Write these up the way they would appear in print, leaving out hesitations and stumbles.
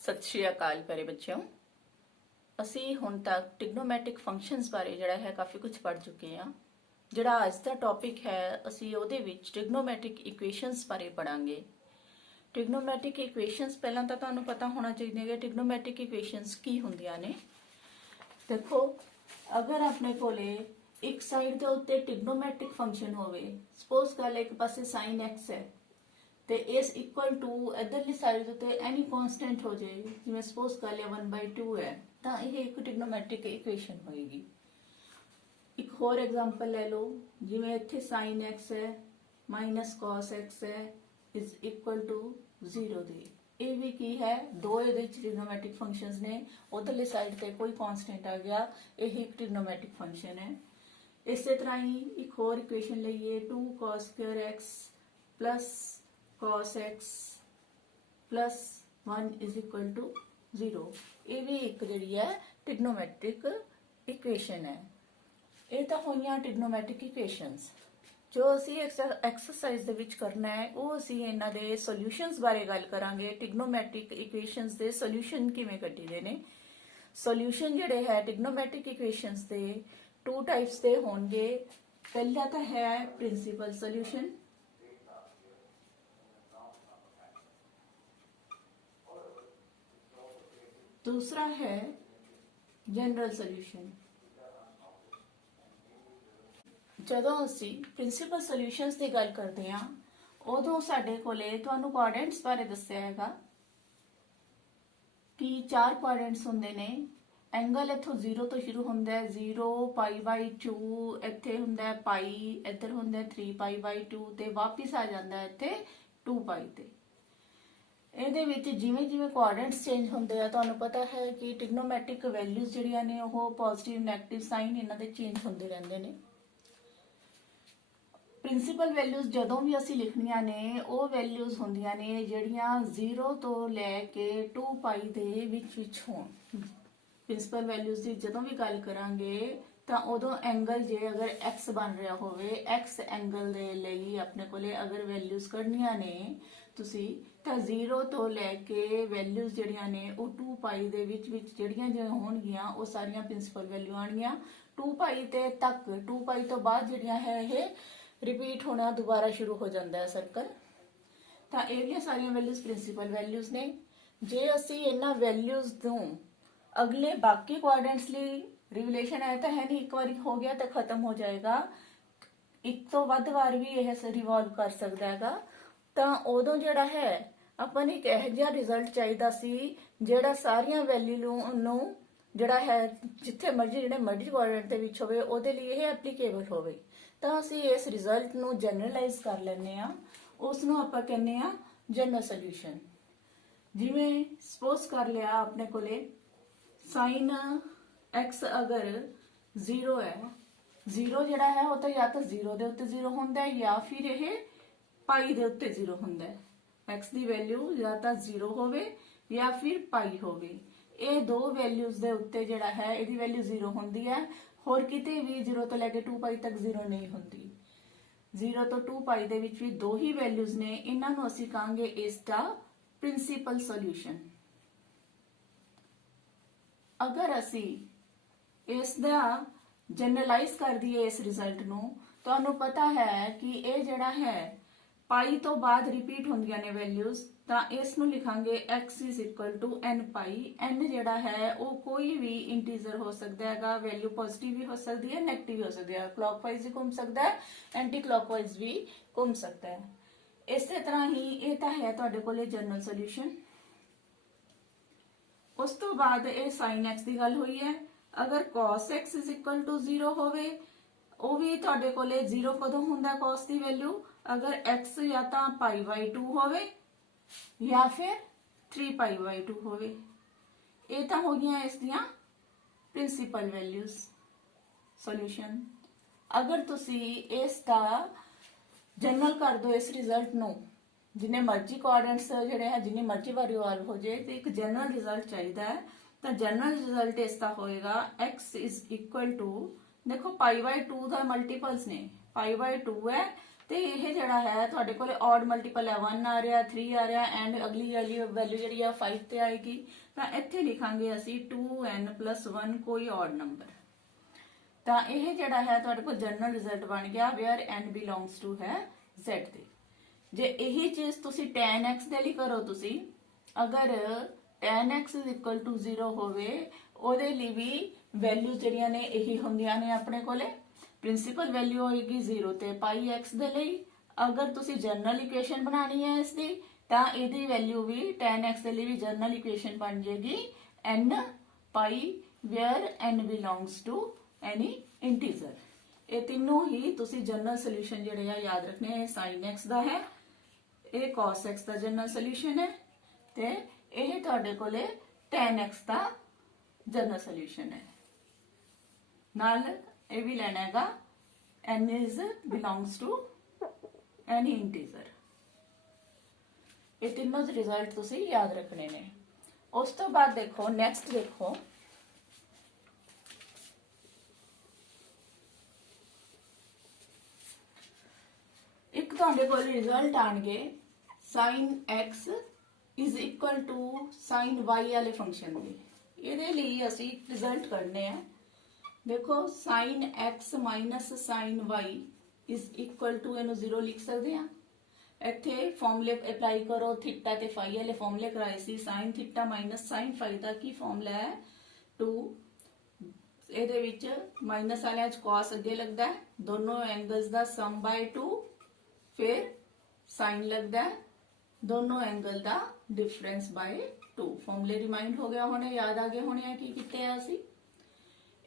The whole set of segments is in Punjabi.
सत श्री अकाल प्यारे बच्चों। ਅਸੀਂ ਹੁਣ ਤੱਕ ਟ੍ਰਿਗਨੋਮੈਟਿਕ ਫੰਕਸ਼ਨਸ ਬਾਰੇ ਜਿਹੜਾ ਹੈ ਕਾਫੀ ਕੁਝ ਪੜ੍ਹ ਚੁੱਕੇ ਹਾਂ। ਜਿਹੜਾ ਅੱਜ ਦਾ ਟੌਪਿਕ ਹੈ ਅਸੀਂ ਉਹਦੇ ਵਿੱਚ ਟ੍ਰਿਗਨੋਮੈਟਿਕ ਇਕੁਏਸ਼ਨਸ ਬਾਰੇ ਪੜਾਂਗੇ। ਟ੍ਰਿਗਨੋਮੈਟਿਕ ਇਕੁਏਸ਼ਨਸ ਪਹਿਲਾਂ ਤਾਂ ਤੁਹਾਨੂੰ ਪਤਾ ਹੋਣਾ ਚਾਹੀਦਾ ਹੈ ਕਿ ਟ੍ਰਿਗਨੋਮੈਟਿਕ ਇਕੁਏਸ਼ਨਸ ਕੀ ਹੁੰਦੀਆਂ ਨੇ। ਦੇਖੋ, ਅਗਰ ਆਪਣੇ ਕੋਲੇ ਇੱਕ ਸਾਈਡ ਦੇ ਉੱਤੇ ਟ੍ਰਿਗਨੋਮੈਟਿਕ ਫੰਕਸ਼ਨ ਹੋਵੇ, ਸਪੋਜ਼ ਕਰ ਲੈ ਇੱਕ ਪਾਸੇ sin x ਹੈ ਤੇ ਇਸ ਇਕੁਅਲ ਟੂ ਇਧਰਲੀ ਸਾਈਡ ਦੇ ਉੱਤੇ ਐਨੀ ਕਨਸਟੈਂਟ ਹੋ ਜਾਏ, ਜਿਵੇਂ ਸਪੋਜ਼ ਕਰ ਲਿਆ 1/2 ਹੈ, ਤਾਂ ਇਹ ਇੱਕ ਟ੍ਰਿਗਨੋਮੈਟਿਕ ਇਕੁਏਸ਼ਨ ਹੋਏਗੀ। ਇੱਕ ਹੋਰ ਐਗਜ਼ਾਮਪਲ ਲੈ ਲਓ, ਜਿਵੇਂ ਇੱਥੇ sin x ਹੈ ਮਾਈਨਸ cos x ਹੈ ਇਜ਼ ਇਕੁਅਲ ਟੂ 0 ਦੇ। ਇਹ ਵੀ ਕੀ ਹੈ, ਦੋ ਇਹਦੇ ਵਿੱਚ ਟ੍ਰਿਗਨੋਮੈਟਿਕ ਫੰਕਸ਼ਨਸ ਨੇ। ਉਧਰਲੀ ਸਾਈਡ ਤੇ ਕੋਈ ਕਾਂਸਟੈਂਟ ਆ ਗਿਆ, ਇਹ ਇੱਕ ਟ੍ਰਿਗਨੋਮੈਟਿਕ ਫੰਕਸ਼ਨ ਹੈ। ਇਸੇ ਤਰ੍ਹਾਂ ਹੀ ਇੱਕ ਹੋਰ ਇਕੁਏਸ਼ਨ ਲਈਏ, 2 cos square x plus cos x plus 1 is equal to 0। ਇਹ ਵੀ ਇੱਕ ਜਿਹੜੀ ਹੈ ਟ੍ਰਿਗਨੋਮੈਟਿਕ ਇਕੁਏਸ਼ਨ ਹੈ। ਇਹ ਤਾਂ ਹੋਈਆਂ ਟ੍ਰਿਗਨੋਮੈਟਿਕ ਇਕੁਏਸ਼ਨਸ। ਜੋ ਅਸੀਂ ਐਕਸਰਸਾਈਜ਼ ਦੇ ਵਿੱਚ ਕਰਨਾ ਹੈ ਉਹ ਅਸੀਂ ਇਹਨਾਂ ਦੇ ਸੋਲੂਸ਼ਨਸ ਬਾਰੇ ਗੱਲ ਕਰਾਂਗੇ। ਟ੍ਰਿਗਨੋਮੈਟਿਕ ਇਕੁਏਸ਼ਨਸ ਦੇ ਸੋਲੂਸ਼ਨ ਕਿਵੇਂ ਕੱਢੀਦੇ ਨੇ। ਸੋਲੂਸ਼ਨ ਜਿਹੜੇ ਹੈ ਟ੍ਰਿਗਨੋਮੈਟਿਕ ਇਕੁਏਸ਼ਨਸ ਦੇ 2 ਟਾਈਪਸ ਦੇ ਹੋਣਗੇ। ਪਹਿਲਾ ਤਾਂ ਹੈ ਪ੍ਰਿੰਸੀਪਲ ਸੋਲੂਸ਼ਨ, दूसरा है जनरल सॉल्यूशन। ਜਦੋਂ ਅਸੀਂ ਪ੍ਰਿੰਸੀਪਲ ਸੋਲੂਸ਼ਨਸ ਦੀ ਗੱਲ ਕਰਦੇ ਹਾਂ ਉਦੋਂ ਸਾਡੇ ਕੋਲੇ ਤੁਹਾਨੂੰ ਕੁਆਡਰੈਂਟਸ ਬਾਰੇ ਦੱਸਿਆ ਹੈਗਾ ਕਿ 4 ਕੁਆਡਰੈਂਟਸ ਹੁੰਦੇ ਨੇ। ਐਂਗਲ ਇੱਥੋਂ 0 ਤੋਂ ਸ਼ੁਰੂ ਹੁੰਦਾ ਹੈ, 0 π/2, ਇੱਥੇ ਹੁੰਦਾ ਹੈ π, ਇੱਧਰ ਹੁੰਦਾ ਹੈ 3π/2 ਤੇ ਵਾਪਿਸ ਆ ਜਾਂਦਾ ਹੈ ਇੱਥੇ 2π ਤੇ। ਇਹਦੇ ਵਿੱਚ ਜਿਵੇਂ ਜਿਵੇਂ ਕੁਆਡਰੈਂਟਸ ਚੇਂਜ ਹੁੰਦੇ ਆ, ਤੁਹਾਨੂੰ ਪਤਾ ਹੈ ਕਿ ਟ੍ਰਿਗਨੋਮੈਟਿਕ ਵੈਲਿਊਜ਼ ਜਿਹੜੀਆਂ ਨੇ ਉਹ ਪੋਜ਼ਿਟਿਵ ਨੈਗੇਟਿਵ ਸਾਈਨ ਇਹਨਾਂ ਦੇ ਚੇਂਜ ਹੁੰਦੇ ਰਹਿੰਦੇ ਨੇ। ਪ੍ਰਿੰਸੀਪਲ ਵੈਲਿਊਜ਼ ਜਦੋਂ ਵੀ ਅਸੀਂ ਲਿਖਣੀਆਂ ਨੇ ਉਹ ਵੈਲਿਊਜ਼ ਹੁੰਦੀਆਂ ਨੇ ਜਿਹੜੀਆਂ 0 ਤੋਂ ਲੈ ਕੇ 2π ਦੇ ਵਿੱਚ ਹੋਣ। ਪ੍ਰਿੰਸੀਪਲ ਵੈਲਿਊਜ਼ ਦੀ ਜਦੋਂ ਵੀ ਗੱਲ ਕਰਾਂਗੇ ਤਾਂ ਉਦੋਂ ਐਂਗਲ ਜੇ ਅਗਰ x ਬਣ ਰਿਹਾ ਹੋਵੇ, x ਐਂਗਲ ਦੇ ਲਈ ਆਪਣੇ ਕੋਲੇ ਅਗਰ ਵੈਲਿਊਜ਼ ਕੱਢਣੀਆਂ ਨੇ ਤੁਸੀਂ, ਤਾਂ 0 ਤੋਂ ਲੈ ਕੇ ਵੈਲਿਊਜ਼ ਜਿਹੜੀਆਂ ਨੇ ਉਹ 2π ਦੇ ਵਿੱਚ ਜਿਹੜੀਆਂ ਹੋਣਗੀਆਂ ਉਹ ਸਾਰੀਆਂ ਪ੍ਰਿੰਸੀਪਲ ਵੈਲਿਊ ਆਣਗੀਆਂ। 2π ਤੇ ਤੱਕ, 2π ਤੋਂ ਬਾਅਦ ਜਿਹੜੀਆਂ ਹੈ ਇਹ ਰਿਪੀਟ ਹੋਣਾ ਦੁਬਾਰਾ ਸ਼ੁਰੂ ਹੋ ਜਾਂਦਾ ਹੈ ਸਰਕਲ। ਤਾਂ ਇਹਦੀਆਂ ਸਾਰੀਆਂ ਵੈਲਿਊਜ਼ ਪ੍ਰਿੰਸੀਪਲ ਵੈਲਿਊਜ਼ ਨੇ। ਜੇ ਅਸੀਂ ਇਹਨਾਂ ਵੈਲਿਊਜ਼ ਨੂੰ ਅਗਲੇ ਬਾਕੀ ਕੁਆਡਰੈਂਟਸ ਲਈ ਰਿਲੇਸ਼ਨ ਹੈ ਤਾਂ ਹੈ ਨਹੀਂ, ਇੱਕ ਵਾਰੀ ਹੋ ਗਿਆ ਤਾਂ ਖਤਮ ਹੋ ਜਾਏਗਾ। ਇੱਕ ਤੋਂ ਵੱਧ ਵਾਰ ਵੀ ਇਹ ਰਿਵੋਲਵ ਕਰ ਸਕਦਾ ਹੈਗਾ। ਤਾਂ ਉਦੋਂ ਜਿਹੜਾ ਹੈ ਆਪਾਂ ਨੂੰ ਇੱਕ ਇਹੋ ਜਿਹਾ ਰਿਜ਼ਲਟ ਚਾਹੀਦਾ ਸੀ ਜਿਹੜਾ ਸਾਰੀਆਂ ਵੈਲਿਊ ਨੂੰ ਜਿਹੜਾ ਹੈ ਜਿੱਥੇ ਮਰਜ਼ੀ ਜਿਹੜੇ ਮਰਜ਼ੀ ਕੁਆਡਰੈਂਟ ਦੇ ਵਿੱਚ ਹੋਵੇ ਉਹਦੇ ਲਈ ਇਹ ਐਪਲੀਕੇਬਲ ਹੋਵੇ। ਤਾਂ ਅਸੀਂ ਇਸ ਰਿਜ਼ਲਟ ਨੂੰ ਜਨਰਲਾਈਜ਼ ਕਰ ਲੈਂਦੇ ਆ, ਉਸ ਨੂੰ ਆਪਾਂ ਕਹਿੰਦੇ ਆ ਜਨਰਲ ਸੋਲੂਸ਼ਨ। ਜਿਵੇਂ ਸਪੋਜ਼ ਕਰ ਲਿਆ ਆਪਣੇ ਕੋਲੇ sin x ਅਗਰ 0 ਹੈ, 0 ਜਿਹੜਾ ਹੈ ਉਹ ਤਾਂ ਜਾਂ ਤਾਂ 0 ਦੇ ਉੱਤੇ 0 ਹੁੰਦਾ ਹੈ ਜਾਂ ਫਿਰ ਇਹ π ਦੇ ਉੱਤੇ 0 ਹੁੰਦਾ ਹੈ। x ਦੀ ਵੈਲਿਊ ਜਾਂ ਤਾਂ 0 ਹੋਵੇ ਜਾਂ ਫਿਰ π ਹੋਵੇ। ਇਹ ਦੋ ਵੈਲਿਊਜ਼ ਦੇ ਉੱਤੇ ਜਿਹੜਾ ਹੈ ਇਹਦੀ ਵੈਲਿਊ 0 ਹੁੰਦੀ ਹੈ। ਹੋਰ ਕਿਤੇ ਵੀ 0 ਤੋਂ ਲੈ ਕੇ 2π ਤੱਕ 0 ਨਹੀਂ ਹੁੰਦੀ। 0 ਤੋਂ 2π ਦੇ ਵਿੱਚ ਵੀ ਦੋ ਹੀ ਵੈਲਿਊਜ਼ ਨੇ, ਇਹਨਾਂ ਨੂੰ ਅਸੀਂ ਕਹਾਂਗੇ ਇਸ ਦਾ ਪ੍ਰਿੰਸੀਪਲ ਸੋਲੂਸ਼ਨ। ਅਗਰ ਅਸੀਂ ਇਸ ਦਾ ਜਨਰਲਾਈਜ਼ ਕਰ ਦਈਏ ਇਸ ਰਿਜ਼ਲਟ ਨੂੰ, ਤੁਹਾਨੂੰ ਪਤਾ ਹੈ ਕਿ ਇਹ ਜਿਹੜਾ ਹੈ π ਤੋਂ ਬਾਅਦ ਰਿਪੀਟ ਹੁੰਦੀਆਂ ਨੇ ਵੈਲਿਊਜ਼, ਤਾਂ ਇਸ ਨੂੰ ਲਿਖਾਂਗੇ x nπ। n ਜਿਹੜਾ ਹੈ ਉਹ ਕੋਈ ਵੀ ਇੰਟੀਜ਼ਰ ਹੋ ਸਕਦਾ ਹੈਗਾ, ਵੈਲਿਊ ਪੋਜ਼ਿਟਿਵ ਵੀ ਹੋ ਸਕਦੀ ਹੈ, ਨੈਗੇਟਿਵ ਵੀ ਹੋ ਸਕਦੀ ਹੈ, ਕਲੌਕਵਾਈਜ਼ ਵੀ ਘੁੰਮ ਸਕਦਾ ਹੈ, ਐਂਟੀ ਕਲੌਕਵਾਈਜ਼ ਵੀ ਘੁੰਮ ਸਕਦਾ ਹੈ। ਇਸੇ ਤਰ੍ਹਾਂ ਹੀ ਇਹ ਤਾਂ ਹੈ ਤੁਹਾਡੇ ਕੋਲੇ ਜਨਰਲ ਸੋਲੂਸ਼ਨ। ਉਸ ਤੋਂ ਬਾਅਦ ਇਹ sin x ਦੀ ਗੱਲ ਹੋਈ ਹੈ। ਅਗਰ cos x 0 ਹੋਵੇ, ਉਹ ਵੀ ਤੁਹਾਡੇ ਕੋਲੇ 0 ਕਦੋਂ ਹੁੰਦਾ cos ਦੀ ਵੈਲਿਊ, ਅਗਰ x ਜਾਂ ਤਾਂ π/2 ਹੋਵੇ ਜਾਂ ਫਿਰ 3π/2 ਹੋਵੇ। ਇਹ ਤਾਂ ਹੋ ਗਈਆਂ ਇਸ ਦੀਆਂ ਪ੍ਰਿੰਸੀਪਲ ਵੈਲਿਊਜ਼ ਸੋਲੂਸ਼ਨ। ਅਗਰ ਤੁਸੀਂ ਇਸ ਦਾ ਜਨਰਲ ਕਰ ਦੋ ਇਸ ਰਿਜ਼ਲਟ ਨੂੰ, ਜਿੰਨੇ ਮਰਜ਼ੀ ਕੁਆਡਰੈਂਟਸ ਜਿਹੜੇ ਹੈ ਜਿੰਨੀ ਮਰਜ਼ੀ ਵਾਰ ਰਿਵੋਲਵ ਹੋ ਜਾਏ, ਤੇ ਇੱਕ ਜਨਰਲ ਰਿਜ਼ਲਟ ਚਾਹੀਦਾ ਹੈ। ਤਾਂ ਜਨਰਲ ਰਿਜ਼ਲਟ ਇਸ ਦਾ ਹੋਏਗਾ x ਦੇਖੋ π/2 ਦਾ ਮਲਟੀਪਲਸ ਨੇ, π/2 ਹੈ ਤੇ ਇਹ ਜਿਹੜਾ ਹੈ ਤੁਹਾਡੇ ਕੋਲ ਔਡ ਮਲਟੀਪਲ ਹੈ 1 ਆ ਰਿਹਾ 3 ਆ ਰਿਹਾ ਐਂਡ ਅਗਲੀ ਵੈਲਿਊ ਜਿਹੜੀ ਆ 5 ਤੇ ਆਏਗੀ ਤਾਂ ਇੱਥੇ ਲਿਖਾਂਗੇ ਅਸੀਂ 2n+1 ਕੋਈ ਔਡ ਨੰਬਰ। ਤਾਂ ਇਹ ਜਿਹੜਾ ਹੈ ਤੁਹਾਡੇ ਕੋਲ ਜਨਰਲ ਰਿਜ਼ਲਟ ਬਣ ਗਿਆ ਵੇਅਰ n ਬਿਲੋਂਗਸ ਟੂ ਹੈ z ਦੇ। ਜੇ ਇਹੀ ਚੀਜ਼ ਤੁਸੀਂ tan x ਦੇ ਲਈ ਕਰੋ, ਤੁਸੀਂ ਅਗਰ tan x 0 ਹੋਵੇ ਉਹਦੇ ਲਈ ਵੀ ਵੈਲਿਊ ਜਿਹੜੀਆਂ ਨੇ ਇਹੀ ਹੁੰਦੀਆਂ ਨੇ ਆਪਣੇ ਕੋਲੇ। ਪ੍ਰਿੰਸੀਪਲ ਵੈਲਿਊ ਹੋਏਗੀ 0 ਤੇ ਪਾਈ x ਦੇ ਲਈ। ਅਗਰ ਤੁਸੀਂ ਜਨਰਲ ਇਕੁਏਸ਼ਨ ਬਣਾਣੀ ਹੈ ਇਸ ਦੀ ਤਾਂ ਇਹਦੀ ਵੈਲਿਊ ਵੀ tan x ਦੇ ਲਈ ਵੀ ਜਨਰਲ ਇਕੁਏਸ਼ਨ ਬਣ ਜਾਏਗੀ n pi where n belongs to any integer. ਇਹ ਤਿੰਨੋਂ ਹੀ ਤੁਸੀਂ ਜਨਰਲ ਸੋਲੂਸ਼ਨ ਜਿਹੜੇ ਆ ਯਾਦ ਰੱਖਣੇ ਹੈ। sin x ਦਾ ਹੈ, ਇਹ cos x ਦਾ ਜਨਰਲ ਸੋਲੂਸ਼ਨ ਹੈ ਤੇ ਇਹ ਤੁਹਾਡੇ ਕੋਲੇ tan x ਦਾ ਜਨਰਲ ਸੋਲੂਸ਼ਨ ਹੈ। ਨਾਲ ਇਹ ਵੀ ਲੈਣਾ ਹੈਗਾ n belongs to any integer. ਇਹ ਤਿੰਨੋਂ ਦੇ ਰਿਜ਼ਲਟ ਤੁਸੀਂ ਯਾਦ ਰੱਖਣੇ ਨੇ। ਉਸ ਤੋਂ ਬਾਅਦ ਦੇਖੋ ਨੈਕਸਟ ਦੇਖੋ ਇੱਕ ਤੁਹਾਡੇ ਕੋਲ ਰਿਜ਼ਲਟ ਆਣਗੇ sin x sin y ਵਾਲੇ ਫੰਕਸ਼ਨ ਦੇ। ਇਹਦੇ ਲਈ ਅਸੀਂ ਰਿਜ਼ਲਟ ਕਰਨੇ ਆ। देखो sin x sin y ਇਹਨੂੰ 0 ਲਿਖ ਸਕਦੇ ਆ। ਇੱਥੇ ਫਾਰਮੂਲੇ ਅਪਲਾਈ ਕਰੋ, ਥੀਟਾ ਤੇ ਫਾਈ ਵਾਲੇ ਫਾਰਮੂਲੇ ਕਰਾਏ ਸੀ। sin ਥੀਟਾ sin ਫਾਈ ਦਾ ਕੀ ਫਾਰਮੂਲਾ ਹੈ 2। ਇਹਦੇ ਵਿੱਚ ਮਾਈਨਸ ਵਾਲਿਆਂ ਚ cos ਅੱਗੇ ਲੱਗਦਾ ਹੈ, ਦੋਨੋਂ ਐਂਗਲਸ ਦਾ ਸਮ ਬਾਈ 2, ਫਿਰ sin ਲੱਗਦਾ ਹੈ, ਦੋਨੋਂ ਐਂਗਲ ਦਾ ਡਿਫਰੈਂਸ ਬਾਈ 2। ਫਾਰਮੂਲੇ ਰਿਮਾਈਂਡ ਹੋ ਗਿਆ ਹੋਣੇ, ਯਾਦ ਆ ਗਏ ਹੋਣੇ ਆ ਕੀ ਕੀਤੇ ਆ ਅਸੀਂ।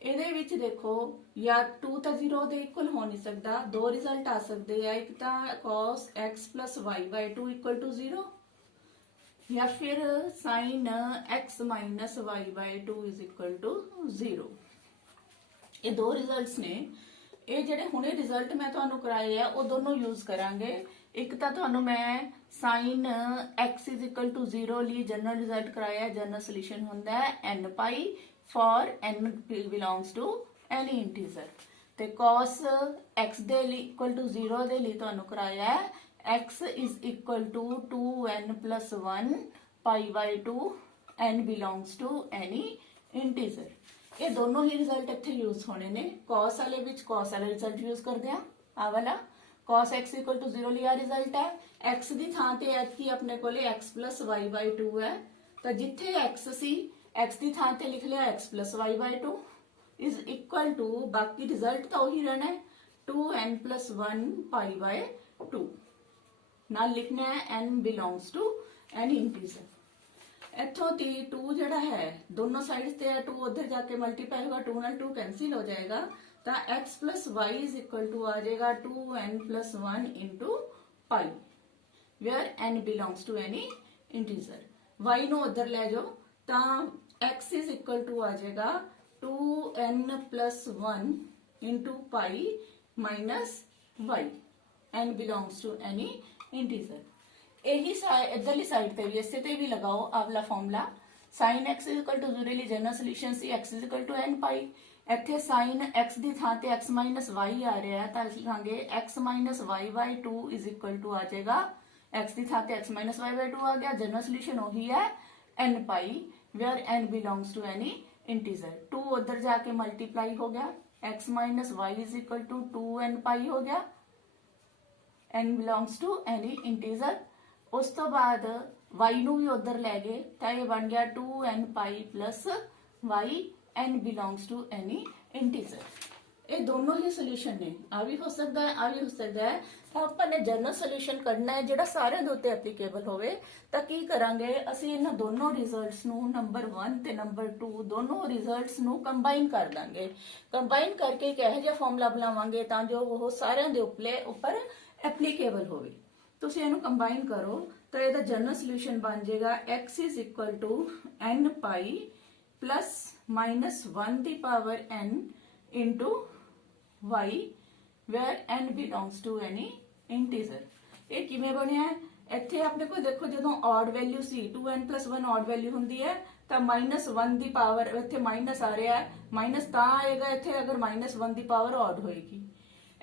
ਇਹਦੇ ਵਿੱਚ ਦੇਖੋ ਜਾਂ 2 ਤਾਂ 0 ਦੇ ਇਕੁਅਲ ਹੋ ਨਹੀਂ ਸਕਦਾ, ਦੋ ਰਿਜ਼ਲਟ ਆ ਸਕਦੇ ਆ। ਇੱਕ ਤਾਂ cos x + y by 2 = 0 ਜਾਂ ਫਿਰ sin x - y by 2 = 0। ਇਹ ਦੋ ਰਿਜ਼ਲਟਸ ਨੇ। ਇਹ ਜਿਹੜੇ ਹੁਣੇ ਰਿਜ਼ਲਟ ਮੈਂ ਤੁਹਾਨੂੰ ਕਰਾਏ ਆ ਉਹ ਦੋਨੋਂ ਯੂਜ਼ ਕਰਾਂਗੇ। ਇੱਕ ਤਾਂ ਤੁਹਾਨੂੰ ਮੈਂ sin x = 0 ਲਈ ਜਨਰਲ ਰਿਜ਼ਲਟ ਕਰਾਇਆ, ਜਨਰਲ ਸੋਲੂਸ਼ਨ ਹੁੰਦਾ ਹੈ n Bhai for n belongs to any integer। ਤੇ cos x ਦੇ ਲਈ = 0 ਦੇ ਲਈ ਤੁਹਾਨੂੰ ਕਰਾਇਆ ਹੈ x = 2n+1 π/2 n belongs to any integer। ਇਹ ਦੋਨੋਂ ਹੀ ਰਿਜ਼ਲਟ ਇੱਥੇ ਯੂਜ਼ ਹੋਣੇ ਨੇ। cos ਵਾਲੇ ਵਿੱਚ cos ਵਾਲਾ ਰਿਜ਼ਲਟ ਯੂਜ਼ ਕਰਦੇ ਆ, ਆ ਵਾਲਾ cos x = 0 ਲਈ ਆ ਰਿਜ਼ਲਟ ਹੈ। x ਦੀ ਥਾਂ ਤੇ ਐਤਕੀ ਆਪਣੇ ਕੋਲੇ x + y/2 ਹੈ, ਤਾਂ ਜਿੱਥੇ x ਸੀ x ਦੀ ਥਾਂ ਤੇ ਲਿਖ ਲਿਆ x + y/2 = ਬਾਕੀ ਰਿਜ਼ਲਟ ਤਾਂ ਉਹੀ ਰਹਿਣਾ ਹੈ 2n+1 π/2। ਨਾਲ ਲਿਖਣਾ ਹੈ n belongs to any integer। ਇੱਥੋਂ ਤੇ 2 ਜਿਹੜਾ ਹੈ ਦੋਨੋਂ ਸਾਈਡਸ ਤੇ ਹੈ, 2 ਉਧਰ ਜਾ ਕੇ ਮਲਟੀਪਲਾਈ ਹੋਗਾ, 2 ਨਾਲ 2 ਕੈਂਸਿਲ ਹੋ ਜਾਏਗਾ, ਤਾਂ x + y = ਆ ਜਾਏਗਾ 2n+1 * π where n belongs to any integer। y ਨੂੰ ਉਧਰ ਲੈ ਜਾਓ ਤਾਂ x = ਆ ਜਾਏਗਾ 2n+1 * π - y n belongs to any integer। ਇਹੀ ਇਧਰਲੀ ਸਾਈਡ ਤੇ ਵੀ ਇਸੇ ਤੇ ਵੀ ਲਗਾਓ ਆਵਲਾ ਫਾਰਮੂਲਾ। sin x = 0 ਲਈ ਜਨਰਲ ਸੋਲੂਸ਼ਨ ਸੀ x = n π। ਇੱਥੇ sin x ਦੀ ਥਾਂ ਤੇ x - y ਆ ਰਿਹਾ ਤਾਂ ਅਸੀਂ ਕਹਾਂਗੇ x - y/2 = ਆ ਜਾਏਗਾ, x ਦੀ ਥਾਂ ਤੇ x - y/2 ਆ ਗਿਆ। ਜਨਰਲ ਸੋਲੂਸ਼ਨ ਉਹੀ ਹੈ n π where n belongs to any integer। 2 उधर जाके मल्टीप्लाई हो गया, x - y = 2n π हो गया, n belongs to any integer। उस तो बाद y ਨੂੰ ਵੀ ਉਧਰ ਲੈ ਗਏ ਤਾਂ ਇਹ ਬਣ ਗਿਆ 2n π + y n belongs to any integer। ਇਹ ਦੋਨੋਂ ਹੀ ਸੋਲੂਸ਼ਨ ਨੇ, ਆ ਵੀ ਹੋ ਸਕਦਾ ਹੈ, ਆ ਵੀ ਹੋ ਸਕਦਾ ਹੈ। ਤਾਂ ਆਪਾਂ ਨੇ ਜਨਰਲ ਸੋਲੂਸ਼ਨ ਕਰਨਾ ਹੈ ਜਿਹੜਾ ਸਾਰਿਆਂ ਦੇ ਉੱਤੇ ਐਪਲੀਕੇਬਲ ਹੋਵੇ। ਤਾਂ ਕੀ ਕਰਾਂਗੇ ਅਸੀਂ, ਇਹਨਾਂ ਦੋਨੋਂ ਰਿਜ਼ਲਟਸ ਨੂੰ ਨੰਬਰ 1 ਤੇ ਨੰਬਰ 2 ਦੋਨੋਂ ਰਿਜ਼ਲਟਸ ਨੂੰ ਕੰਬਾਈਨ ਕਰ ਦਾਂਗੇ। ਕੰਬਾਈਨ ਕਰਕੇ ਇੱਕ ਇਹੋ ਜਿਹਾ ਫਾਰਮੂਲਾ ਬਣਾਵਾਂਗੇ ਤਾਂ ਜੋ ਉਹ ਸਾਰਿਆਂ ਦੇ ਉੱਪਰ ਐਪਲੀਕੇਬਲ ਹੋਵੇ। ਤੁਸੀਂ ਇਹਨੂੰ ਕੰਬਾਈਨ ਕਰੋ ਤਾਂ ਇਹਦਾ ਜਨਰਲ ਸੋਲੂਸ਼ਨ ਬਣ ਜਾਏਗਾ x = n π ± 1 the power n into y where n belongs to any integer। ਇਹ ਕਿਵੇਂ ਬਣਿਆ ਹੈ? ਇੱਥੇ ਆਪਣੇ ਕੋਲ ਦੇਖੋ ਜਦੋਂ ਆਡ ਵੈਲਿਊ ਸੀ 2n+1 ਆਡ ਵੈਲਿਊ ਹੁੰਦੀ ਹੈ ਤਾਂ -1 ਦੀ ਪਾਵਰ ਇੱਥੇ ਮਾਈਨਸ ਆ ਰਿਹਾ ਹੈ, ਮਾਈਨਸ ਤਾਂ ਆਏਗਾ ਇੱਥੇ ਅਗਰ -1 ਦੀ ਪਾਵਰ ਆਡ ਹੋਏਗੀ।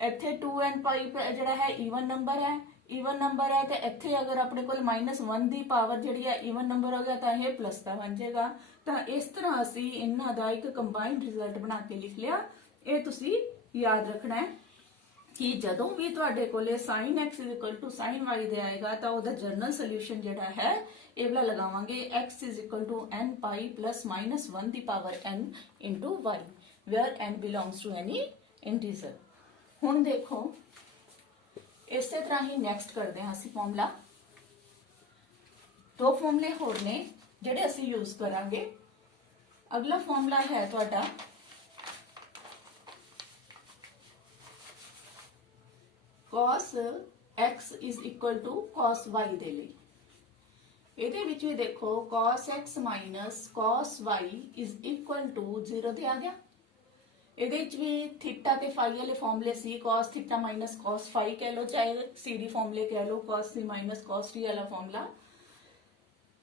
ਇੱਥੇ 2n ਪਾਈ ਜਿਹੜਾ ਹੈ ਈਵਨ ਨੰਬਰ ਹੈ, ਈਵਨ ਨੰਬਰ ਹੈ, ਤੇ ਇੱਥੇ ਅਗਰ ਆਪਣੇ ਕੋਲ -1 ਦੀ ਪਾਵਰ ਜਿਹੜੀ ਹੈ ਈਵਨ ਨੰਬਰ ਹੋ ਗਿਆ ਤਾਂ ਇਹ ਪਲੱਸ ਦਾ ਬਣ ਜਾਏਗਾ। ਤਾਂ ਇਸ ਤਰ੍ਹਾਂ ਅਸੀਂ ਇਹਨਾਂ ਦਾ ਇੱਕ ਕੰਬਾਈਨਡ ਰਿਜ਼ਲਟ ਬਣਾ ਕੇ ਲਿਖ ਲਿਆ। ਇਹ ਤੁਸੀਂ ਯਾਦ ਰੱਖਣਾ ਹੈ ਕਿ ਜਦੋਂ ਵੀ ਤੁਹਾਡੇ ਕੋਲੇ sin x sin y ਦੇ ਆਏਗਾ ਤਾਂ ਉਹਦਾ ਜਨਰਲ ਸੋਲੂਸ਼ਨ ਜਿਹੜਾ ਹੈ ਇਹ ਵਾਲਾ ਲਗਾਵਾਂਗੇ x n pi plus minus 1 the power n into y where n belongs to any integer। ਹੁਣ ਦੇਖੋ ਇਸੇ ਤਰ੍ਹਾਂ ਹੀ ਨੈਕਸਟ ਕਰਦੇ ਹਾਂ ਅਸੀਂ ਫਾਰਮੂਲਾ। ਦੋ ਫਾਰਮੂਲੇ ਹੋਰ ਨੇ ਜਿਹੜੇ ਅਸੀਂ ਯੂਜ਼ ਕਰਾਂਗੇ। ਅਗਲਾ ਫਾਰਮੂਲਾ ਹੈ ਤੁਹਾਡਾ cos x is equal to cos y ਦੇ ਲਈ। ਇਹਦੇ ਵਿੱਚ ਵੀ ਦੇਖੋ cos x minus cos y is equal to 0 ਤੇ ਆ ਗਿਆ। ਇਹਦੇ ਵਿੱਚ ਵੀ ਥੀਟਾ ਤੇ ਫਾਈ ਵਾਲੇ ਫਾਰਮੂਲੇ ਸੀ, cos ਥੀਟਾ minus cos ਫਾਈ ਕਹਿ ਲਓ, ਚਾਹੇ ਸੀਡੀ ਫਾਰਮੂਲੇ ਕਹਿ ਲਓ, cos c minus cos t ਵਾਲਾ ਫਾਰਮੂਲਾ।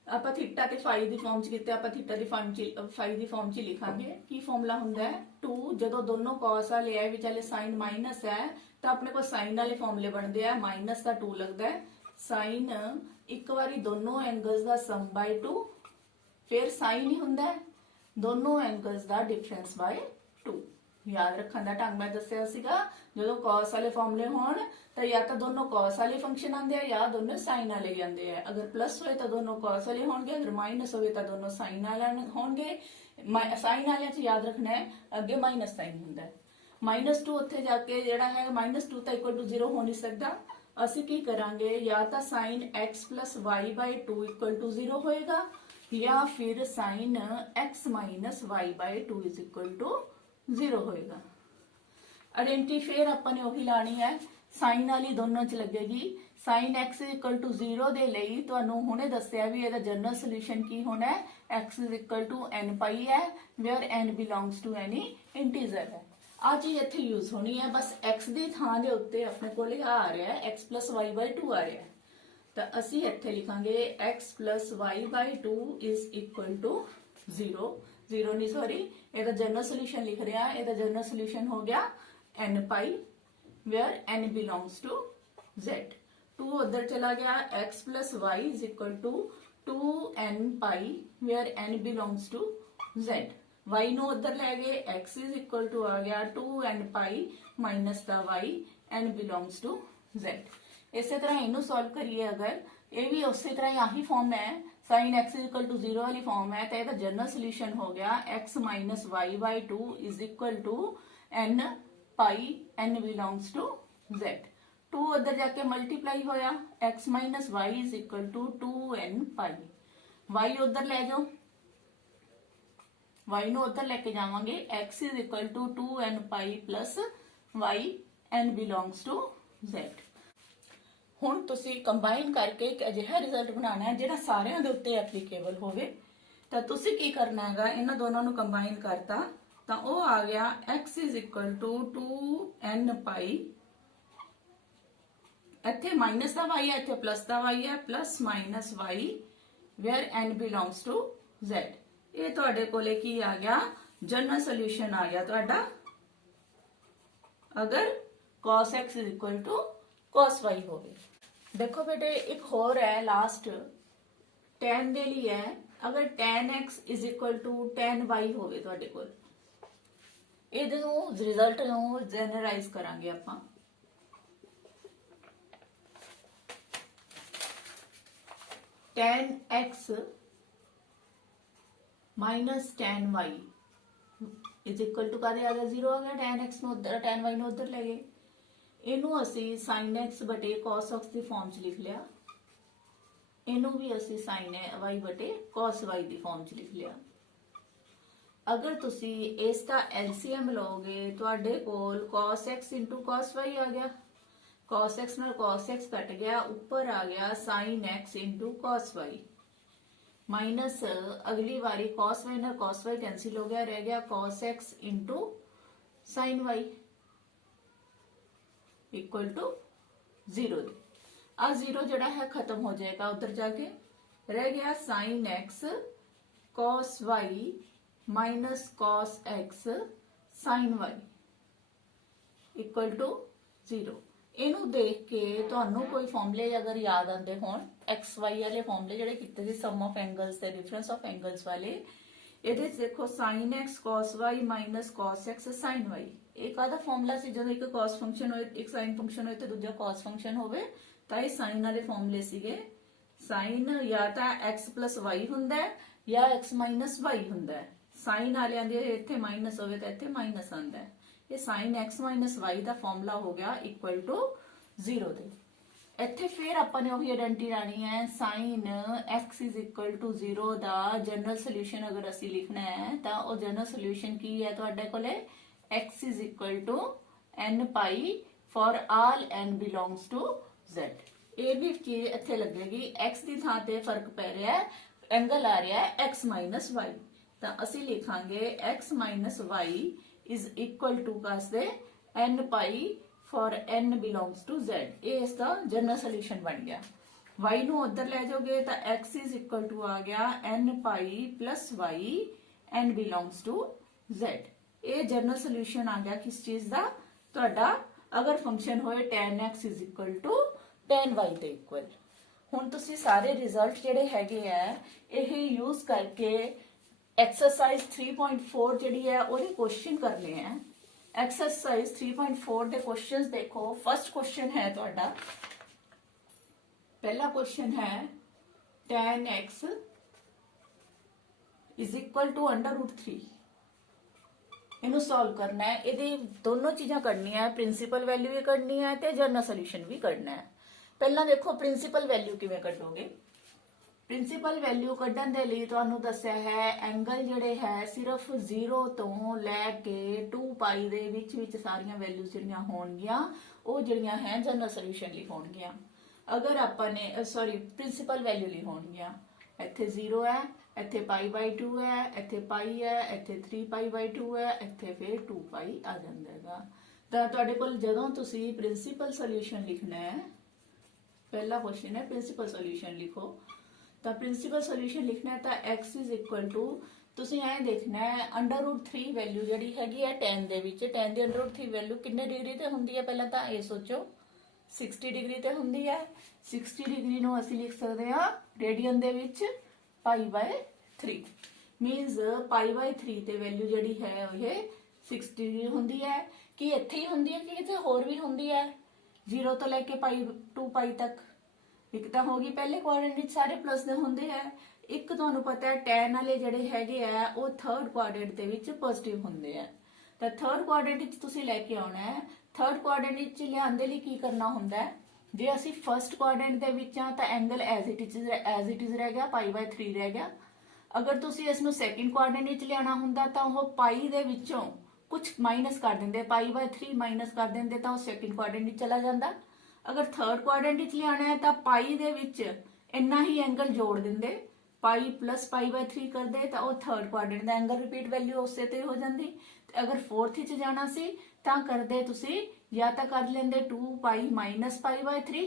ਆਪਾਂ ਥੀਟਾ ਤੇ ਫਾਈ ਦੀ ਫਾਰਮ ਚ ਕੀਤੇ, ਆਪਾਂ ਥੀਟਾ ਦੀ ਫਾਈ ਦੀ ਫਾਰਮ ਚ ਲਿਖਾਂਗੇ। ਕੀ ਫਾਰਮੂਲਾ ਹੁੰਦਾ ਹੈ 2, ਜਦੋਂ ਦੋਨੋਂ cos ਵਾਲੇ ਹੈ ਵਿਚਾਲੇ ਸਾਈਨ ਮਾਈਨਸ ਹੈ ਤਾਂ ਆਪਣੇ ਕੋਲ ਸਾਈਨ ਵਾਲੇ ਫਾਰਮੂਲੇ ਬਣਦੇ ਆ, ਮਾਈਨਸ ਦਾ 2 ਲੱਗਦਾ ਹੈ, ਸਾਈਨ ਇੱਕ ਵਾਰੀ ਦੋਨੋਂ ਐਂਗਲਸ ਦਾ ਸਮ ਬਾਈ 2, ਫਿਰ ਸਾਈਨ ਹੀ ਹੁੰਦਾ ਹੈ ਦੋਨੋਂ ਐਂਗਲਸ ਦਾ ਡਿਫਰੈਂਸ ਬਾਈ 2। ਯਾਦ ਰੱਖਣ ਦਾ ਢੰਗ ਮੈਂ ਦੱਸਿਆ ਸੀਗਾ, ਜਦੋਂ cos ਵਾਲੇ ਫਾਰਮੂਲੇ ਹੋਣ ਤਾਂ ਜਾਂ ਤਾਂ ਦੋਨੋਂ cos ਵਾਲੇ ਫੰਕਸ਼ਨ ਆਉਂਦੇ ਆ ਜਾਂ ਦੋਨੋਂ ਸਾਈਨ ਵਾਲੇ ਹੀ ਆਉਂਦੇ ਆ। ਅਗਰ ਪਲੱਸ ਹੋਏ ਤਾਂ ਦੋਨੋਂ cos ਵਾਲੇ ਹੋਣਗੇ, ਅਗਰ ਮਾਈਨਸ ਹੋਵੇ ਤਾਂ ਦੋਨੋਂ ਸਾਈਨ ਵਾਲੇ ਹੋਣਗੇ। ਸਾਈਨ ਵਾਲਿਆਂ 'ਚ ਯਾਦ ਰੱਖਣਾ ਹੈ ਅੱਗੇ ਮਾਈਨਸ ਸਾਈਨ ਹੁੰਦਾ ਹੈ। -2 ਉੱਥੇ ਜਾ ਕੇ ਜਿਹੜਾ ਹੈ -2 ਤਾਂ ਇਕੁਅਲ ਟੂ 0 ਹੋ ਨਹੀਂ ਸਕਦਾ। ਅਸੀਂ ਕੀ ਕਰਾਂਗੇ, ਜਾਂ ਤਾਂ sin x plus y by 2 equal to 0 ਹੋਏਗਾ ਜਾਂ ਫਿਰ sin x minus y by 2 is equal to 0 ਹੋਏਗਾ। ਆਇਡੈਂਟੀ ਫੇਰ ਆਪਾਂ ਨੇ ਉਹੀ ਲਾਣੀ ਹੈ, ਸਾਈਨ ਵਾਲੀ ਦੋਨੋਂ ਚ ਲੱਗੇਗੀ। sin x equal to 0 ਦੇ ਲਈ ਤੁਹਾਨੂੰ ਹੁਣੇ ਦੱਸਿਆ ਵੀ ਇਹਦਾ ਜਨਰਲ ਸੋਲੂਸ਼ਨ ਕੀ ਹੋਣਾ ਹੈ, x is equal to n pi ਹੈ where n belongs to any integer ਹੈ। ਆ ਚੀਜ਼ ਇੱਥੇ ਯੂਜ਼ ਹੋਣੀ ਹੈ। ਬਸ x ਦੀ ਥਾਂ ਦੇ ਉੱਤੇ ਆਪਣੇ ਕੋਲ ਆ ਰਿਹਾ ਹੈ x plus y by 2 ਆ ਰਿਹਾ ਹੈ, ਤਾਂ ਅਸੀਂ ਇੱਥੇ ਲਿਖਾਂਗੇ x plus y by 2 is equal to 0 ਨਹੀਂ ਸੌਰੀ, ਇਹਦਾ ਜਨਰਲ ਸੋਲੂਸ਼ਨ ਲਿਖ ਰਿਹਾ। ਇਹਦਾ ਜਨਰਲ ਸੋਲੂਸ਼ਨ ਹੋ ਗਿਆ n pi where n belongs to z। 2 ਉਧਰ ਚਲਾ ਗਿਆ, x plus y is equal to 2n pi where n belongs to z। y ਨੂੰ ਉਧਰ ਲੈ ਗਏ, x is equal to ਆ ਗਿਆ 2n pi minus the y, n belongs to z। ਇਸੇ ਤਰ੍ਹਾਂ ਇਹਨੂੰ ਸੋਲਵ ਕਰੀਏ ਅਗਰ, ਇਹ ਵੀ ਉਸੇ ਤਰ੍ਹਾਂ ਹੀ ਆਹੀ ਫਾਰਮ ਹੈ, sin x is equal to 0 ਵਾਲੀ ਫਾਰਮ ਹੈ, ਤਾਂ ਇਹਦਾ ਜਨਰਲ ਸੋਲੂਸ਼ਨ ਹੋ ਗਿਆ x minus y by 2 is equal to n pi n belongs to z। 2 ਉਧਰ ਜਾ ਕੇ ਮਲਟੀਪਲਾਈ ਹੋਇਆ, x minus y is equal to 2n pi। y ਉਧਰ ਲੈ ਜਾਓ, y ਨੂੰ ਉਧਰ ਲੈ ਕੇ ਜਾਵਾਂਗੇ, x is equal to 2n pi plus y, n belongs to z। ਹੁਣ ਤੁਸੀਂ ਕੰਬਾਈਨ ਕਰਕੇ ਇੱਕ ਅਜਿਹਾ ਰਿਜ਼ਲਟ ਬਣਾਉਣਾ ਹੈ ਜਿਹੜਾ ਸਾਰਿਆਂ ਦੇ ਉੱਤੇ ਐਪਲੀਕੇਬਲ ਹੋਵੇ। ਤਾਂ ਤੁਸੀਂ ਕੀ ਕਰਨਾ ਹੈਗਾ, ਇਹਨਾਂ ਦੋਨਾਂ ਨੂੰ ਕੰਬਾਈਨ ਕਰਤਾ ਤਾਂ ਉਹ ਆ ਗਿਆ x is equal to 2n pi, ਇੱਥੇ ਮਾਈਨਸ ਦਾ y ਹੈ, ਇੱਥੇ ਪਲੱਸ ਦਾ y ਹੈ, plus minus y where n belongs to z। ਇਹ ਤੁਹਾਡੇ ਕੋਲੇ ਕੀ ਆ ਗਿਆ, ਜਨਰਲ ਸੋਲੂਸ਼ਨ ਆ ਗਿਆ ਤੁਹਾਡਾ ਅਗਰ cos x is equal to cos y ਹੋਵੇ। ਦੇਖੋ ਬੇਟੇ ਇੱਕ ਹੋਰ ਹੈ ਲਾਸਟ, tan ਦੇ ਲਈ ਹੈ। ਅਗਰ tan x is equal to tan y ਹੋਵੇ ਤੁਹਾਡੇ ਕੋਲ, ਇਹਦੇ ਨੂੰ ਰਿਜ਼ਲਟ ਨੂੰ ਜਨਰਲਾਈਜ਼ ਕਰਾਂਗੇ ਆਪਾਂ। tan x minus tan y is equal to ਕਾਹਦੇ ਆ ਗਿਆ, 0 ਆ ਗਿਆ। tan x ਨੂੰ ਉਧਰ, tan y ਨੂੰ ਉਧਰ ਲੈ ਗਏ। ਇਹਨੂੰ ਅਸੀਂ sin x ਬਟੇ cos x ਦੀ ਫਾਰਮ 'ਚ ਲਿਖ ਲਿਆ, ਇਹਨੂੰ ਵੀ ਅਸੀਂ sin y ਬਟੇ cos y ਦੀ ਫਾਰਮ 'ਚ ਲਿਖ ਲਿਆ। ਅਗਰ ਤੁਸੀਂ ਇਸ ਦਾ LCM ਲਓਗੇ, ਤੁਹਾਡੇ ਕੋਲ cos x into cos y ਆ ਗਿਆ, cos x ਨਾਲ cos x ਕੱਟ ਗਿਆ, ਉੱਪਰ ਆ ਗਿਆ sin x into cos y minus ਅਗਲੀ ਵਾਰੀ cos y ਨਾਲ cos y ਕੈਂसिल ਹੋ ਗਿਆ, ਰਹਿ ਗਿਆ cos x into sin y equal to 0। आ 0 ਜਿਹੜਾ ਹੈ ਖਤਮ ਹੋ ਜਾਏਗਾ, ਉਧਰ ਜਾ ਕੇ ਰਹਿ ਗਿਆ sin x cos y minus cos x sin y equal to 0। ਇਹਨੂੰ ਦੇਖ ਕੇ ਤੁਹਾਨੂੰ ਕੋਈ ਫਾਰਮੂਲੇ ਅਗਰ ਯਾਦ ਆਉਂਦੇ ਹੋਣ ਐਕਸ ਵਾਈ ਵਾਲੇ ਫਾਰਮੂਲੇ ਜਿਹੜੇ ਕੀਤੇ ਸੀ ਸਮ ਆਫ ਐਂਗਲਸ ਤੇ ਡਿਫਰੈਂਸ ਆਫ ਐਂਗਲਸ ਵਾਲੇ, ਇਹਦੇ 'ਚ ਦੇਖੋ sin x cos y minus cos x sin y। ਇਹ ਕਾਹਦਾ ਫਾਰਮੂਲਾ ਸੀ? ਜਦੋਂ ਇੱਕ cos ਫੰਕਸ਼ਨ ਹੋਏ, ਇੱਕ sin ਫੰਕਸ਼ਨ ਹੋਏ ਤੇ ਦੂਜਾ cos ਫੰਕਸ਼ਨ ਹੋਵੇ ਤਾਂ ਇਹ sin ਵਾਲੇ ਫਾਰਮੂਲੇ ਸੀਗੇ। sin ਜਾਂ ਤਾਂ x y ਹੁੰਦਾ ਹੈ ਜਾਂ x y ਹੁੰਦਾ ਹੈ। sin ਵਾਲਿਆਂ ਦੇ ਇੱਥੇ ਮਾਈਨਸ ਹੋਵੇ ਤਾਂ ਇੱਥੇ ਮਾਈਨਸ ਆਉਂਦਾ ਹੈ। ਇਹ sin x y ਦਾ ਫਾਰਮੂਲਾ ਹੋ ਗਿਆ ਇਕੁਅਲ ਟੂ 0 ਦੇ। ਇੱਥੇ ਫਿਰ ਆਪਾਂ ਨੇ ਉਹੀ ਆਇਡੈਂਟੀ ਲਾਣੀ ਹੈ, sin x is equal to 0 the general solution ਅਗਰ ਅਸੀਂ ਲਿਖਣਾ ਹੈ ਤਾਂ ਉਹ ਜਨਰਲ ਸੋਲੂਸ਼ਨ ਕੀ ਹੈ ਤੁਹਾਡੇ ਕੋਲੇ? x is equal to n pi for all n belongs to z। ਇਹ ਵੀ ਚੀਜ਼ ਇੱਥੇ ਲੱਗੇਗੀ, x ਦੀ ਥਾਂ ਤੇ ਫਰਕ ਪੈ ਰਿਹਾ ਹੈ, ਐਂਗਲ ਆ ਰਿਹਾ ਹੈ x y, ਤਾਂ ਅਸੀਂ ਲਿਖਾਂਗੇ x y is equal to ਕਾਸਦੇ n pi for n belongs to z। ਇਹ ਇਸ ਦਾ ਜਨਰਲ ਸੋਲੂਸ਼ਨ ਬਣ ਗਿਆ। y ਨੂੰ ਉਧਰ ਲੈ ਜਾਓਗੇ ਤਾਂ x is equal to ਆ ਗਿਆ n pi plus y n belongs to z। ਇਹ ਜਨਰਲ ਸੋਲੂਸ਼ਨ ਆ ਗਿਆ ਕਿਸ ਚੀਜ਼ ਦਾ? ਤੁਹਾਡਾ ਅਗਰ ਫੰਕਸ਼ਨ ਹੋਏ tan x is equal to tan y ਦੇ ਇਕੁਅਲ। ਹੁਣ ਤੁਸੀਂ ਸਾਰੇ ਰਿਜ਼ਲਟ ਜਿਹੜੇ ਹੈਗੇ ਆ ਇਹ ਯੂਜ਼ ਕਰਕੇ ਐਕਸਰਸਾਈਜ਼ 3.4 ਜਿਹੜੀ ਹੈ ਉਹਦੇ ਕੁਐਸਚਨ ਕਰਨੇ ਆ। ਐਕਸਰਸਾਈਜ਼ 3.4 ਦੇ ਕੁਐਸਚਨਸ ਦੇਖੋ। ਫਰਸਟ ਕੁਐਸਚਨ ਹੈ ਤੁਹਾਡਾ, ਪਹਿਲਾ ਕੁਐਸਚਨ ਹੈ tan x is equal to √3। ਇਹਨੂੰ ਸੋਲਵ ਕਰਨਾ ਹੈ। ਇਹਦੀ ਦੋਨੋਂ ਚੀਜ਼ਾਂ ਕਰਨੀਆਂ ਹੈ, ਪ੍ਰਿੰਸੀਪਲ ਵੈਲਿਊ ਵੀ ਕੱਢਣੀ ਹੈ ਤੇ ਜਨਰਲ ਸੋਲੂਸ਼ਨ ਵੀ ਕੱਢਣਾ ਹੈ। ਪਹਿਲਾਂ ਦੇਖੋ ਪ੍ਰਿੰਸੀਪਲ ਵੈਲਿਊ ਕਿਵੇਂ ਕੱਢੋਗੇ। ਪ੍ਰਿੰਸੀਪਲ ਵੈਲਿਊ ਕੱਢਣ ਦੇ ਲਈ ਤੁਹਾਨੂੰ ਦੱਸਿਆ ਹੈ ਐਂਗਲ ਜਿਹੜੇ ਹੈ ਸਿਰਫ 0 ਤੋਂ ਲੈ ਕੇ 2 ਪਾਈ ਦੇ ਵਿੱਚ ਸਾਰੀਆਂ ਵੈਲਿਊਜ਼ ਜਿਹੜੀਆਂ ਹੋਣਗੀਆਂ ਉਹ ਜਿਹੜੀਆਂ ਹੈ ਜਨਰਲ ਸੋਲੂਸ਼ਨ ਲਈ ਹੋਣਗੀਆਂ। ਅਗਰ ਆਪਾਂ ਨੇ ਪ੍ਰਿੰਸੀਪਲ ਵੈਲਿਊ ਲਈ ਹੋਣਗੀਆਂ, ਇੱਥੇ 0 ਹੈ, ਇੱਥੇ π/2 ਹੈ, ਇੱਥੇ π ਹੈ, ਇੱਥੇ 3π/2 ਹੈ, ਇੱਥੇ ਫਿਰ 2π ਆ ਜਾਂਦਾ ਹੈਗਾ। ਤਾਂ ਤੁਹਾਡੇ ਕੋਲ ਜਦੋਂ ਤੁਸੀਂ ਪ੍ਰਿੰਸੀਪਲ ਸੋਲੂਸ਼ਨ ਲਿਖਣਾ ਹੈ, ਪਹਿਲਾ ਕੁਐਸਚਨ ਹੈ ਪ੍ਰਿੰਸੀਪਲ ਸੋਲੂਸ਼ਨ ਲਿਖੋ, ਤਾਂ ਪ੍ਰਿੰਸੀਪਲ ਸੋਲੂਸ਼ਨ ਲਿਖਣਾ ਹੈ ਤਾਂ x is equal to ਤੁਸੀਂ ਐਂ ਦੇਖਣਾ ਹੈ √3 ਵੈਲਿਊ ਜਿਹੜੀ ਹੈਗੀ ਹੈ tan ਦੇ ਵਿੱਚ, tan ਦੀ √3 ਵੈਲਿਊ ਕਿੰਨੇ ਡਿਗਰੀ ਤੇ ਹੁੰਦੀ ਹੈ? ਪਹਿਲਾਂ ਤਾਂ ਇਹ ਸੋਚੋ 60 ਡਿਗਰੀ ਤੇ ਹੁੰਦੀ ਹੈ। 60 ਡਿਗਰੀ ਨੂੰ ਅਸੀਂ ਲਿਖ ਸਕਦੇ ਹਾਂ ਰੇਡੀਅਨ ਦੇ ਵਿੱਚ π/3 ਮੀਨਸ π/3 ਤੇ ਵੈਲਿਊ ਜਿਹੜੀ ਹੈ ਇਹ 60 ਡਿਗਰੀ ਹੁੰਦੀ ਹੈ। ਕਿ ਇੱਥੇ ਹੀ ਹੁੰਦੀ ਹੈ ਕਿ ਕਿਤੇ ਹੋਰ ਵੀ ਹੁੰਦੀ ਹੈ? 0 ਤੋਂ ਲੈ ਕੇ 2π ਤੱਕ। ਇੱਕ ਤਾਂ ਹੋ ਗਈ ਪਹਿਲੇ ਕੁਆਡਰੈਂਟ ਵਿੱਚ ਸਾਰੇ ਪਲੱਸ ਦੇ ਹੁੰਦੇ ਆ, ਇੱਕ ਤੁਹਾਨੂੰ ਪਤਾ ਹੈ tan ਵਾਲੇ ਜਿਹੜੇ ਹੈਗੇ ਆ ਉਹ ਥਰਡ ਕੁਆਡਰੈਂਟ ਦੇ ਵਿੱਚ ਪੋਜ਼ਿਟਿਵ ਹੁੰਦੇ ਆ। ਤਾਂ ਥਰਡ ਕੁਆਡਰੈਂਟ ਵਿੱਚ ਤੁਸੀਂ ਲੈ ਕੇ ਆਉਣਾ ਹੈ। ਥਰਡ ਕੁਆਡਰੈਂਟ ਵਿੱਚ ਲਿਆਉਣ ਦੇ ਲਈ ਕੀ ਕਰਨਾ ਹੁੰਦਾ ਹੈ? ਜੇ ਅਸੀਂ ਫਰਸਟ ਕੁਆਡਰੈਂਟ ਦੇ ਵਿੱਚ ਆ ਤਾਂ ਐਂਗਲ ਐਜ਼ ਇਟ ਇਜ਼ ਰਹਿ ਗਿਆ, π/3 ਰਹਿ ਗਿਆ। ਅਗਰ ਤੁਸੀਂ ਇਸ ਨੂੰ ਸੈਕਿੰਡ ਕੁਆਡਰੈਂਟ ਵਿੱਚ ਲਿਆਉਣਾ ਹੁੰਦਾ ਤਾਂ ਉਹ ਪਾਈ ਦੇ ਵਿੱਚੋਂ ਕੁਝ ਮਾਈਨਸ ਕਰ ਦਿੰਦੇ, π/3 ਮਾਈਨਸ ਕਰ ਦਿੰਦੇ ਤਾਂ ਉਹ ਸੈਕਿੰਡ ਕੁਆਡਰੈਂਟ ਵਿੱਚ ਚਲਾ ਜਾਂਦਾ। ਅਗਰ ਥਰਡ ਕੁਆਡਰੈਂਟ ਵਿੱਚ ਲਿਆਉਣਾ ਹੈ ਤਾਂ ਪਾਈ ਦੇ ਵਿੱਚ ਇੰਨਾ ਹੀ ਐਂਗਲ ਜੋੜ ਦਿੰਦੇ, π + π/3 ਕਰਦੇ ਤਾਂ ਉਹ ਥਰਡ ਕੁਆਡਰੈਂਟ ਦਾ ਐਂਗਲ ਰਿਪੀਟ ਵੈਲਿਊ ਉਸੇ ਤੇ ਹੋ ਜਾਂਦੀ। ਤੇ ਅਗਰ ਫੋਰਥ ਵਿੱਚ ਜਾਣਾ ਸੀ ਤਾਂ ਕਰਦੇ ਤੁਸੀਂ ਜਾਂ ਤਾਂ ਕਰ ਲੈਂਦੇ 2π - π/3,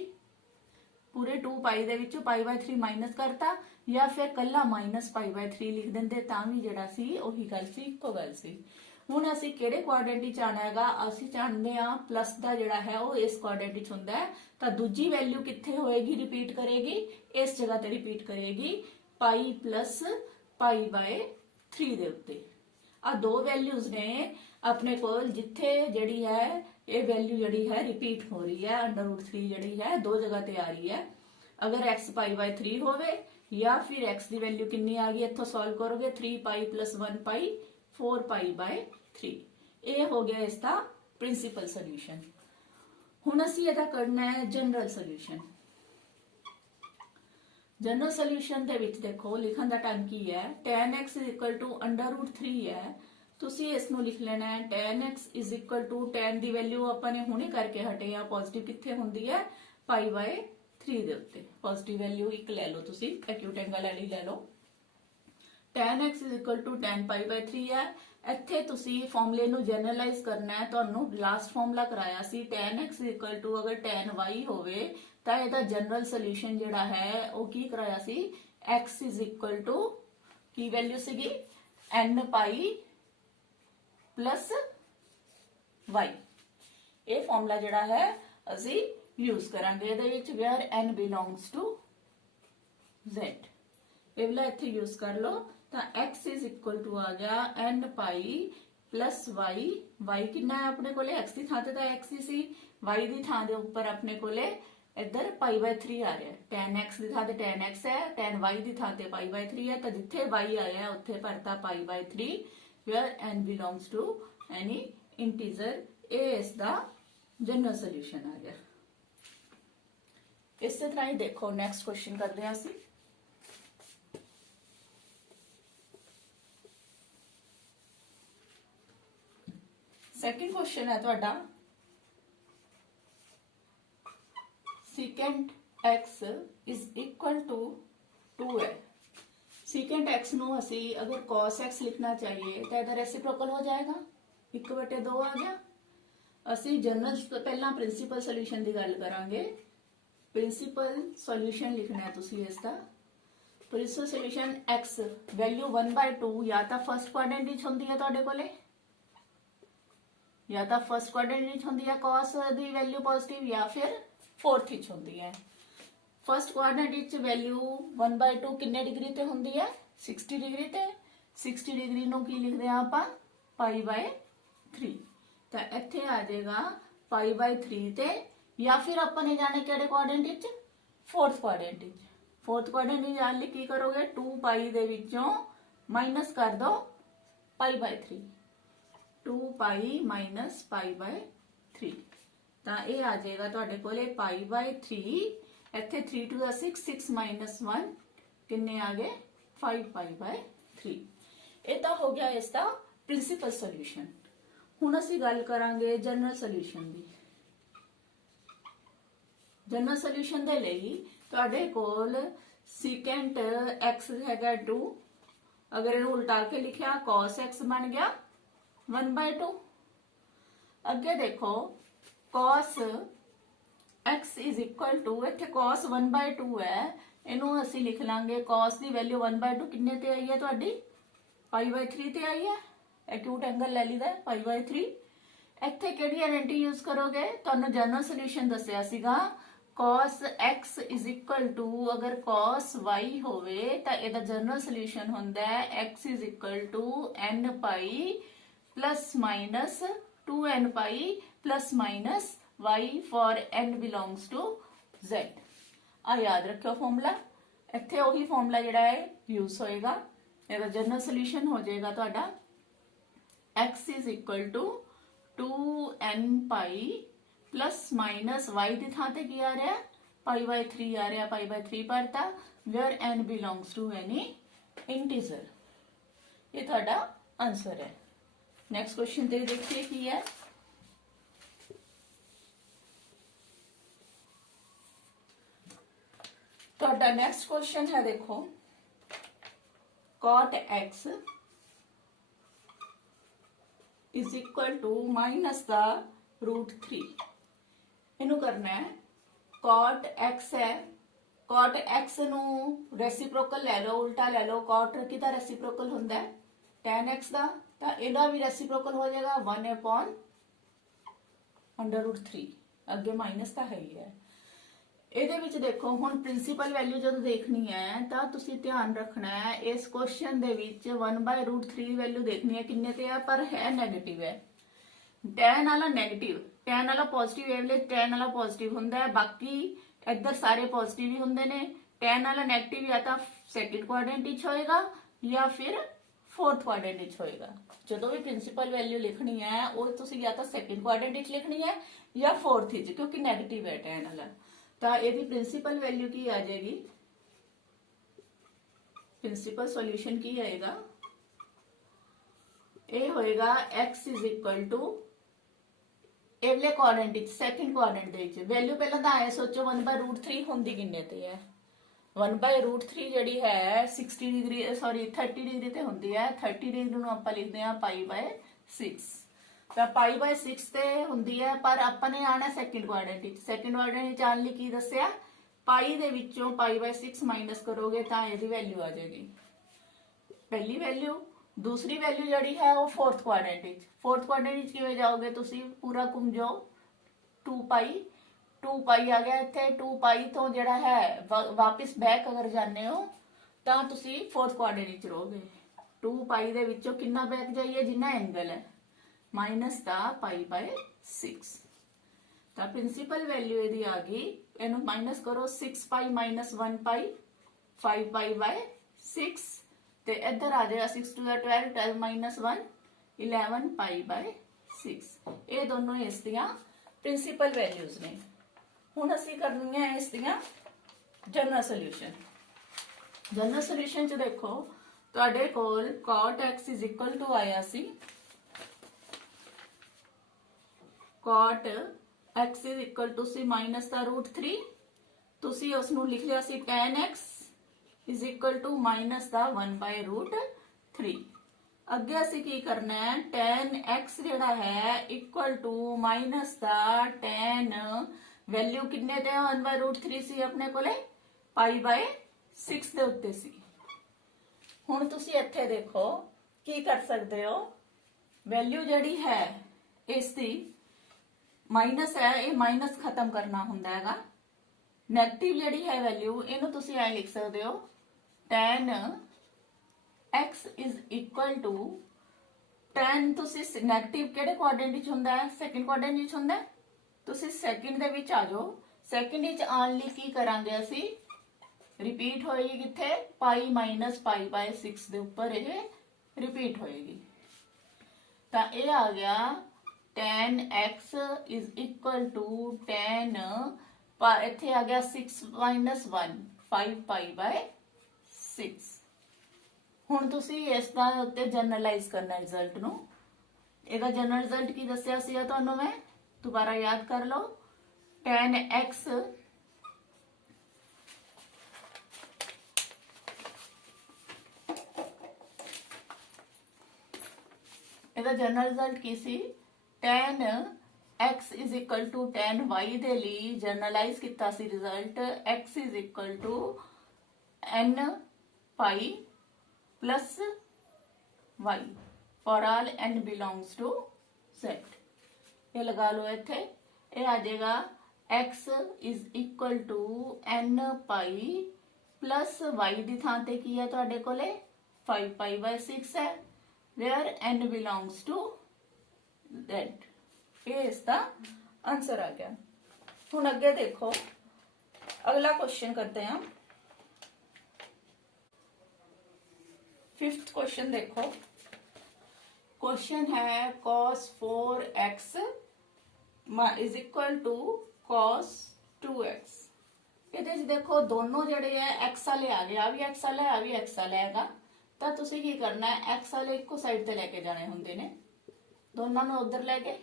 ਪੂਰੇ 2π ਦੇ ਵਿੱਚੋਂ π/3 ਮਾਈਨਸ ਕਰਤਾ, ਜਾਂ ਫਿਰ ਕੱਲਾ -π/3 ਲਿਖ ਦਿੰਦੇ ਤਾਂ ਵੀ ਜਿਹੜਾ ਸੀ ਉਹੀ ਗੱਲ ਸੀ, ਇੱਕੋ ਗੱਲ ਸੀ। ਹੁਣ ਅਸੀਂ ਕਿਹੜੇ ਕੁਆਡਰੈਂਟ ਵਿੱਚ ਆਣਾ ਹੈਗਾ? ਅਸੀਂ ਚਾਹੁੰਦੇ ਆ ਪਲੱਸ ਦਾ ਜਿਹੜਾ ਹੈ ਉਹ ਇਸ ਕੁਆਡਰੈਂਟ ਵਿੱਚ ਹੁੰਦਾ ਹੈ, ਤਾਂ ਦੂਜੀ ਵੈਲਿਊ ਕਿੱਥੇ ਹੋਏਗੀ? ਰਿਪੀਟ ਕਰੇਗੀ ਇਸ ਜਗ੍ਹਾ ਤੇ ਰਿਪੀਟ ਕਰੇਗੀ π + π/3 ਦੇ ਉੱਤੇ। ਆ ਦੋ ਵੈਲਿਊਜ਼ ਨੇ ਆਪਣੇ ਕੋਲ ਜਿੱਥੇ ਜਿਹੜੀ ਹੈ ਇਹ ਵੈਲਿਊ ਜਿਹੜੀ ਹੈ ਰਿਪੀਟ ਹੋ ਰਹੀ ਹੈ, √3 ਜਿਹੜੀ ਹੈ ਦੋ ਜਗ੍ਹਾ ਤੇ ਆ ਰਹੀ ਹੈ। ਅਗਰ x π/3 ਹੋਵੇ ਜਾਂ ਫਿਰ x ਦੀ ਵੈਲਿਊ ਕਿੰਨੀ ਆ ਗਈ ਇੱਥੋਂ ਸੋਲਵ ਕਰੋਗੇ 3π + 1π 4π/3। ਇਹ ਹੋ ਗਿਆ ਇਸ ਦਾ ਪ੍ਰਿੰਸੀਪਲ ਸੋਲੂਸ਼ਨ। ਹੁਣ ਅਸੀਂ ਇਹਦਾ ਕਰਨਾ ਹੈ ਜਨਰਲ ਸੋਲੂਸ਼ਨ। ਜਨਰਲ ਸੋਲੂਸ਼ਨ ਦੇ ਵਿੱਚ ਦੇਖੋ ਲਿਖਣ ਦਾ ਢੰਗ ਕੀ ਹੈ, tan x = √3 ਹੈ। ਤੁਸੀਂ ਇਸ ਨੂੰ ਲਿਖ ਲੈਣਾ ਹੈ tan x = tan ਦੀ ਵੈਲਿਊ ਆਪਾਂ ਨੇ ਹੁਣੇ ਕਰਕੇ ਹਟੇ ਆ, ਪੋਜ਼ਿਟਿਵ ਕਿੱਥੇ ਹੁੰਦੀ ਹੈ? π/3 ਦੇ ਉੱਤੇ। ਪੋਜ਼ਿਟਿਵ ਵੈਲਿਊ ਇੱਕ ਲੈ ਲਓ, ਤੁਸੀਂ ਐਕਿਊਟ ਐਂਗਲ ਵਾਲੀ ਲੈ ਲਓ। tan x = tan π/3 ਹੈ। ਇੱਥੇ ਤੁਸੀਂ ਫਾਰਮੂਲੇ ਨੂੰ ਜਨਰਲਾਈਜ਼ ਕਰਨਾ ਹੈ। ਤੁਹਾਨੂੰ ਲਾਸਟ ਫਾਰਮੂਲਾ ਕਰਾਇਆ ਸੀ tan x = ਅਗਰ tan y ਹੋਵੇ ਤਾਂ ਇਹਦਾ ਜਨਰਲ ਸੋਲੂਸ਼ਨ ਜਿਹੜਾ ਹੈ ਉਹ ਕੀ ਕਰਾਇਆ ਸੀ? x = ਕੀ ਵੈਲਿਊ ਸੀਗੀ? n π + y। ਇਹ ਫਾਰਮੂਲਾ ਜਿਹੜਾ ਹੈ ਅਸੀਂ ਯੂਜ਼ ਕਰਾਂਗੇ ਇਹਦੇ ਵਿੱਚ where n belongs to z। ਇਹ ਵਾਲਾ ਇੱਥੇ ਯੂਜ਼ ਕਰ ਲਓ ਤਾਂ x is equal to ਆ ਗਿਆ n ਪਾਈ plus y। y ਕਿੰਨਾ ਹੈ ਆਪਣੇ ਕੋਲੇ? x ਦੀ ਥਾਂ ਤੇ ਤਾਂ x ਹੀ ਸੀ, y ਦੀ ਥਾਂ ਦੇ ਉੱਪਰ ਆਪਣੇ ਕੋਲੇ ਇੱਧਰ π/3 ਆ ਰਿਹਾ ਹੈ। tan x ਦੀ ਥਾਂ ਤੇ tan x ਹੈ, tan y ਦੀ ਥਾਂ ਤੇ π/3 ਹੈ, ਤਾਂ ਜਿੱਥੇ y ਆਇਆ ਉੱਥੇ ਭਰਤਾ π/3 where n belongs to any integer। ਇਹ ਇਸ ਦਾ ਜਨਰਲ ਸੋਲੂਸ਼ਨ ਆ ਗਿਆ। ਇਸੇ ਤਰ੍ਹਾਂ ਹੀ ਦੇਖੋ ਨੈਕਸਟ ਕੁਐਸਚਨ ਕਰਦੇ ਹਾਂ ਅਸੀਂ। ਸੈਕਿੰਡ ਕੁਐਸਚਨ ਹੈ ਤੁਹਾਡਾ secant x is equal to 2 ਹੈ। secant x ਨੂੰ ਅਸੀਂ ਅਗਰ cos x ਲਿਖਣਾ ਚਾਹੀਏ ਤਾਂ ਇਹਦਾ ਰੈਸਿਪਰੋਕਲ ਹੋ ਜਾਏਗਾ 1/2 ਆ ਗਿਆ। ਅਸੀਂ ਜਨਰਲ ਪਹਿਲਾਂ ਪ੍ਰਿੰਸੀਪਲ ਸੋਲੂਸ਼ਨ ਦੀ ਗੱਲ ਕਰਾਂਗੇ। ਪ੍ਰਿੰਸੀਪਲ ਸੋਲੂਸ਼ਨ ਲਿਖਣਾ ਹੈ ਤੁਸੀਂ ਇਸ ਦਾ। ਪ੍ਰਿੰਸੀਪਲ ਸੋਲੂਸ਼ਨ x ਵੈਲਿਊ 1/2 ਜਾਂ ਤਾਂ ਫਸਟ ਕੁਆਡਰੈਂਟ ਵਿੱਚ ਹੁੰਦੀ ਹੈ ਤੁਹਾਡੇ ਕੋਲੇ, ਜਾਂ ਤਾਂ ਫਸਟ ਕੁਆਡਰੈਂਟ ਵਿੱਚ ਹੁੰਦੀ ਹੈ cos ਦੀ ਵੈਲਿਊ ਪੋਜ਼ਿਟਿਵ, ਜਾਂ ਫਿਰ फोर्थ विच होंदी है। फर्स्ट क्वाड्रेंट विच वैल्यू 1/2 किन्ने डिग्री ते होंदी है? 60 डिग्री ते। 60 डिग्री नूं की लिखदे आ आपां π/3। तां इत्थे आ जाएगा π/3 ते, या फिर आपां ने जाने किहड़े क्वाड्रेंट विच? फोर्थ क्वाड्रेंट विच। फोर्थ क्वाड्रेंट विच जाण लई की करोगे? 2π दे विचों माइनस कर दो π/3। 2π माइनस π/3 ਤਾਂ ਇਹ ਆ ਜਾਏਗਾ ਤੁਹਾਡੇ ਕੋਲੇ π/3। ਇੱਥੇ 3 2 ਦਾ 6, 6 minus 1 ਕਿੰਨੇ ਆ ਗਏ? 5π/3। ਇਹ ਤਾਂ ਹੋ ਗਿਆ ਇਸ ਦਾ ਪ੍ਰਿੰਸੀਪਲ ਸੋਲੂਸ਼ਨ। ਹੁਣ ਅਸੀਂ ਗੱਲ ਕਰਾਂਗੇ ਜਨਰਲ ਸੋਲੂਸ਼ਨ ਦੀ। ਜਨਰਲ ਸੋਲੂਸ਼ਨ ਦੇ ਲਈ ਤੁਹਾਡੇ ਕੋਲ secant x ਹੈਗਾ 2। ਅਗਰ ਇਹਨੂੰ ਉਲਟਾ ਕੇ ਲਿਖਿਆ cos x ਬਣ ਗਿਆ 1/2। ਅੱਗੇ ਦੇਖੋ cos x is equal to, ਇੱਥੇ cos 1/2 ਹੈ, ਇਹਨੂੰ ਅਸੀਂ ਲਿਖ ਲਾਂਗੇ cos ਦੀ ਵੈਲਿਊ 1/2 ਕਿੰਨੇ ਤੇ ਆਈ ਹੈ ਤੁਹਾਡੀ? π/3 ਤੇ ਆਈ ਹੈ। ਐਕਿਊਟ ਐਂਗਲ ਲੈ ਲਈਦਾ π/3। ਇੱਥੇ ਕਿਹੜੀ ਆਇਡੈਂਟੀ ਯੂਜ਼ ਕਰੋਗੇ? ਤੁਹਾਨੂੰ ਜਨਰਲ ਸੋਲੂਸ਼ਨ ਦੱਸਿਆ ਸੀਗਾ cos x is equal to, ਅਗਰ cos y ਹੋਵੇ ਤਾਂ ਇਹਦਾ ਜਨਰਲ ਸੋਲੂਸ਼ਨ ਹੁੰਦਾ ਹੈ x is equal to n π plus minus 2nπ plus minus y for n belongs to z। ਆ ਯਾਦ ਰੱਖਿਓ ਫਾਰਮੂਲਾ। ਇੱਥੇ ਉਹੀ ਫਾਰਮੂਲਾ ਜਿਹੜਾ ਹੈ ਯੂਜ਼ ਹੋਏਗਾ। ਇਹਦਾ ਜਨਰਲ ਸੋਲੂਸ਼ਨ ਹੋ ਜਾਏਗਾ ਤੁਹਾਡਾ x is equal to 2nπ plus minus y ਦੀ ਥਾਂ ਤੇ ਕੀ ਆ ਰਿਹਾ? π/3 ਆ ਰਿਹਾ। π/3 ਭਰਤਾ where n belongs to any integer। ਇਹ ਤੁਹਾਡਾ ਆਨਸਰ ਹੈ। ਨੈਕਸਟ ਕੁਐਸਚਨ ਤੇ ਦੇਖੀਏ ਕੀ ਹੈ। ਤੁਹਾਡਾ ਨੈਕਸਟ ਕੁਐਸਚਨ ਹੈ ਦੇਖੋ cot x is equal to minus the √3। ਇਹਨੂੰ ਕਰਨਾ ਹੈ cot x ਹੈ। cot x ਨੂੰ ਰੈਸਿਪਰੋਕਲ ਲੈ ਲਓ, ਉਲਟਾ ਲੈ ਲਓ। cot ਕਿਹਦਾ ਰੈਸਿਪਰੋਕਲ ਹੁੰਦਾ ਹੈ? tan x ਦਾ। ਤਾਂ ਇਹਦਾ ਵੀ ਰੈਸਿਪਰੋਕਲ ਹੋ ਜਾਏਗਾ 1/√3। ਅੱਗੇ ਮਾਈਨਸ ਤਾਂ ਹੈ ਹੀ ਹੈ। ਇਹਦੇ ਵਿੱਚ ਦੇਖੋ ਹੁਣ ਪ੍ਰਿੰਸੀਪਲ ਵੈਲਿਊ ਜਦੋਂ ਦੇਖਣੀ ਹੈ ਤਾਂ ਤੁਸੀਂ ਧਿਆਨ ਰੱਖਣਾ ਹੈ ਇਸ ਕੁਐਸਚਨ ਦੇ ਵਿੱਚ 1/√3 ਵੈਲਿਊ ਦੇਖਣੀ ਹੈ ਕਿੰਨੇ ਤੇ ਆ, ਪਰ ਹੈ ਨੈਗੇਟਿਵ ਹੈ। tan ਵਾਲਾ ਨੈਗੇਟਿਵ, tan ਵਾਲਾ ਪੋਜ਼ਿਟਿਵ ਹੈ, tan ਵਾਲਾ ਪੋਜ਼ਿਟਿਵ ਹੁੰਦਾ ਹੈ, ਬਾਕੀ ਇੱਧਰ ਸਾਰੇ ਪੋਜ਼ਿਟਿਵ ਹੀ ਹੁੰਦੇ ਨੇ। tan ਵਾਲਾ ਨੈਗੇਟਿਵ ਜਾਂ ਤਾਂ ਸੈਕਿੰਡ ਕੁਆਡਰੈਂਟ ਵਿੱਚ ਹੋਏਗਾ ਜਾਂ ਫਿਰ फोर्थ क्वाड्रेंट विच होएगा। जो भी प्रिंसिपल वैल्यू लिखनी है वो तुसी या तो सैकेंड क्वाड्रेंट विच लिखनी है या फोर्थ विच, क्योंकि नैगेटिव है tan वाला। तो इसकी प्रिंसिपल वैल्यू की आ जाएगी? प्रिंसिपल सॉल्यूशन की आएगा? ये होएगा x इज इक्वल टू एवले क्वाड्रेंट विच सैकेंड क्वाड्रेंट दे विच वैल्यू पहला तो आए सोचो 1/√3 होंदी किन्ने ते है? 1/√3 ਜਿਹੜੀ ਹੈ 60 डिग्री सॉरी 30 डिग्री ਤੇ ਹੁੰਦੀ ਹੈ। 30 डिग्री ਨੂੰ ਆਪਾਂ ਲਿਖਦੇ ਆ π/6। ਤਾਂ π/6 ਤੇ ਹੁੰਦੀ ਹੈ, ਪਰ ਆਪਾਂ ਨੇ ਆਣਾ ਸੈਕਿੰਡ ਕੁਆਡਰੈਂਟ ਵਿੱਚ। ਸੈਕਿੰਡ ਕੁਆਡਰੈਂਟ ਵਿੱਚ ਆਉਣ ਲਈ ਕੀ ਦੱਸਿਆ? ਪਾਈ ਦੇ ਵਿੱਚੋਂ π/6 ਮਾਈਨਸ ਕਰੋਗੇ ਤਾਂ ਇਹਦੀ ਵੈਲਿਊ ਆ ਜਾਏਗੀ ਪਹਿਲੀ ਵੈਲਿਊ। ਦੂਸਰੀ ਵੈਲਿਊ ਜਿਹੜੀ ਹੈ ਉਹ ਫੋਰਥ ਕੁਆਡਰੈਂਟ ਵਿੱਚ। ਫੋਰਥ ਕੁਆਡਰੈਂਟ ਵਿੱਚ ਕਿਵੇਂ ਜਾਓਗੇ ਤੁਸੀਂ? ਪੂਰਾ ਘੁੰਮ ਜਾਓ 2 ਪਾਈ 2 ਪਾਈ ਆ ਗਿਆ ਇੱਥੇ 2 ਪਾਈ ਤੋਂ ਜਿਹੜਾ ਹੈ ਵਾਪਸ ਬੈਕ ਅਗਰ ਜਾਂਦੇ ਹੋ ਤਾਂ ਤੁਸੀਂ 4th ਕੁਆਡਰੇਂਟ ਵਿੱਚ ਰਹੋਗੇ 2 ਪਾਈ ਦੇ ਵਿੱਚੋਂ ਕਿੰਨਾ ਬੈਕ ਜਾਈਏ ਜਿੰਨਾ ਐਂਗਲ ਹੈ ਮਾਈਨਸ ਦਾ ਪਾਈ ਬਾਈ 6 ਤਾਂ ਪ੍ਰਿੰਸੀਪਲ ਵੈਲਿਊ ਇਹਦੀ ਆ ਗਈ ਇਹਨੂੰ ਮਾਈਨਸ ਕਰੋ 6 ਪਾਈ ਮਾਈਨਸ 1 ਪਾਈ 5 ਪਾਈ ਬਾਈ 6 ਤੇ ਇੱਧਰ ਆ ਜਾਏਗਾ 6 to the 12 12 minus 1 11 ਪਾਈ ਬਾਈ 6 ਇਹ ਦੋਨੋਂ ਇਸ ਦੀਆਂ ਪ੍ਰਿੰਸੀਪਲ ਵੈਲਿਊਜ਼ ਨੇ ਹੁਣ ਅਸੀਂ ਕਰਨੀਆਂ ਇਸ ਦੀਆਂ ਜਨਰਲ ਸੋਲੂਸ਼ਨ ਜਨਰਲ ਸੋਲੂਸ਼ਨ ਚ ਦੇਖੋ ਤੁਹਾਡੇ ਕੋਲ cot x ਆਇਆ ਸੀ cot x ਸੀ ਮਾਈਨਸ ਦਾ √3 ਤੁਸੀਂ ਉਸ ਨੂੰ ਲਿਖ ਲਿਆ ਸੀ tan x ਮਾਈਨਸ ਦਾ 1/√3 ਅੱਗੇ ਅਸੀਂ ਕੀ ਕਰਨਾ ਹੈ tan x ਜਿਹੜਾ ਹੈ ਇਕੁਅਲ ਟੂ ਮਾਈਨਸ ਦਾ tan ਵੈਲਿਊ ਕਿੰਨੇ ਤੇ 1/√3 ਸੀ ਆਪਣੇ ਕੋਲੇ π/6 ਦੇ ਉੱਤੇ ਸੀ ਹੁਣ ਤੁਸੀਂ ਇੱਥੇ ਦੇਖੋ ਕੀ ਕਰ ਸਕਦੇ ਹੋ ਵੈਲਿਊ ਜਿਹੜੀ ਹੈ ਇਸ ਦੀ ਮਾਈਨਸ ਹੈ ਇਹ ਮਾਈਨਸ ਖਤਮ ਕਰਨਾ ਹੁੰਦਾ ਹੈਗਾ ਨੈਗੇਟਿਵ ਜਿਹੜੀ ਹੈ ਵੈਲਿਊ ਇਹਨੂੰ ਤੁਸੀਂ ਐ ਲਿਖ ਸਕਦੇ ਹੋ tan x tan ਤੁਸੀਂ ਨੈਗੇਟਿਵ ਕਿਹੜੇ ਕੁਆਡਰੈਂਟ ਵਿੱਚ ਹੁੰਦਾ ਹੈ ਸੈਕੰਡ ਕੁਆਡਰੈਂਟ ਵਿੱਚ ਹੁੰਦਾ ਹੈ ਤੁਸੀਂ ਸੈਕੰਡ ਦੇ ਵਿੱਚ ਆ ਜਾਓ ਸੈਕੰਡ ਵਿੱਚ ਆਉਣ ਲਈ ਕੀ ਕਰਾਂਗੇ ਅਸੀਂ ਰਿਪੀਟ ਹੋਏਗੀ ਕਿੱਥੇ π-π/6 ਦੇ ਉੱਪਰ ਇਹ ਰਿਪੀਟ ਹੋਏਗੀ ਤਾਂ ਇਹ ਆ ਗਿਆ tan x tan ਇੱਥੇ ਆ ਗਿਆ 6 - 1 5π/6 ਹੁਣ ਤੁਸੀਂ ਇਸ ਦਾ ਉੱਤੇ ਜਨਰਲਾਈਜ਼ ਕਰਨਾ ਰਿਜ਼ਲਟ ਨੂੰ ਇਹਦਾ ਜਨਰਲ ਰਿਜ਼ਲਟ ਕੀ ਦੱਸਿਆ ਸੀ ਤੁਹਾਨੂੰ ਮੈਂ ਦੁਬਾਰਾ ਯਾਦ ਕਰ ਲਓ tan x ਇਹਦਾ ਜਨਰਲ ਰਿਜ਼ਲਟ ਕੀ ਸੀ tan x tan y ਦੇ ਲਈ ਜਨਰਲਾਈਜ਼ ਕੀਤਾ ਸੀ result x n pi plus y for all n belongs to z ਇਹ ਲਗਾ ਲਓ ਇੱਥੇ ਇਹ ਆ ਜਾਏਗਾ x n pi plus y ਦੀ ਥਾਂ ਤੇ ਕੀ ਹੈ ਤੁਹਾਡੇ ਕੋਲੇ 5π/6 ਹੈ where n belongs to z ਇਹ ਇਸ ਦਾ ਆंसर ਆ ਗਿਆ ਹੁਣ ਅੱਗੇ ਦੇਖੋ ਅਗਲਾ क्वेश्चन करते हैं 5th क्वेश्चन देखो क्वेश्चन है cos 4x is equal to cos 2x ਇਹਦੇ ਵਿੱਚ ਦੇਖੋ ਦੋਨੋਂ ਜਿਹੜੇ ਹੈ x ਵਾਲੇ ਆ ਗਏ ਆ ਵੀ x ਵਾਲਾ ਹੈ ਆ ਵੀ x ਵਾਲਾ ਹੈਗਾ ਤਾਂ ਤੁਸੀਂ ਕੀ ਕਰਨਾ ਹੈ x ਵਾਲੇ ਇੱਕੋ ਸਾਈਡ ਤੇ ਲੈ ਕੇ ਜਾਣੇ ਹੁੰਦੇ ਨੇ ਦੋਨਾਂ ਨੂੰ ਉਧਰ ਲੈ ਕੇ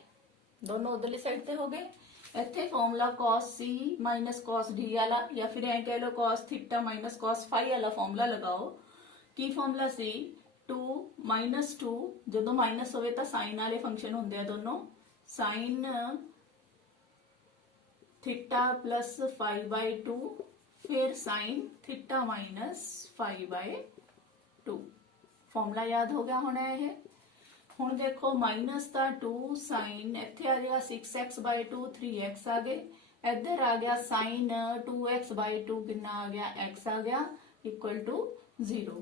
दोनों उधरली साइड पे हो गए इत्थे formula cos c - cos d वाला या फिर ऐ कह लो cos थीटा - cos phi वाला फॉर्मूला लगाओ की फॉर्मूला सी 2 - 2 जदों माइनस होवे तां साइन वाले फंक्शन हुंदे आ दोनों sin theta plus phi by 2 फिर sin theta minus phi by 2 formula याद हो गया होना है ਹੁਣ ਦੇਖੋ ਮਾਈਨਸ ਦਾ 2 sin ਇੱਥੇ ਆ ਜਾਏਗਾ 6x/2 3x ਆ ਗਏ ਇੱਧਰ ਆ ਗਿਆ sin 2x/2 ਕਿੰਨਾ ਆ ਗਿਆ x ਆ ਗਿਆ ਇਕੁਅਲ ਟੂ 0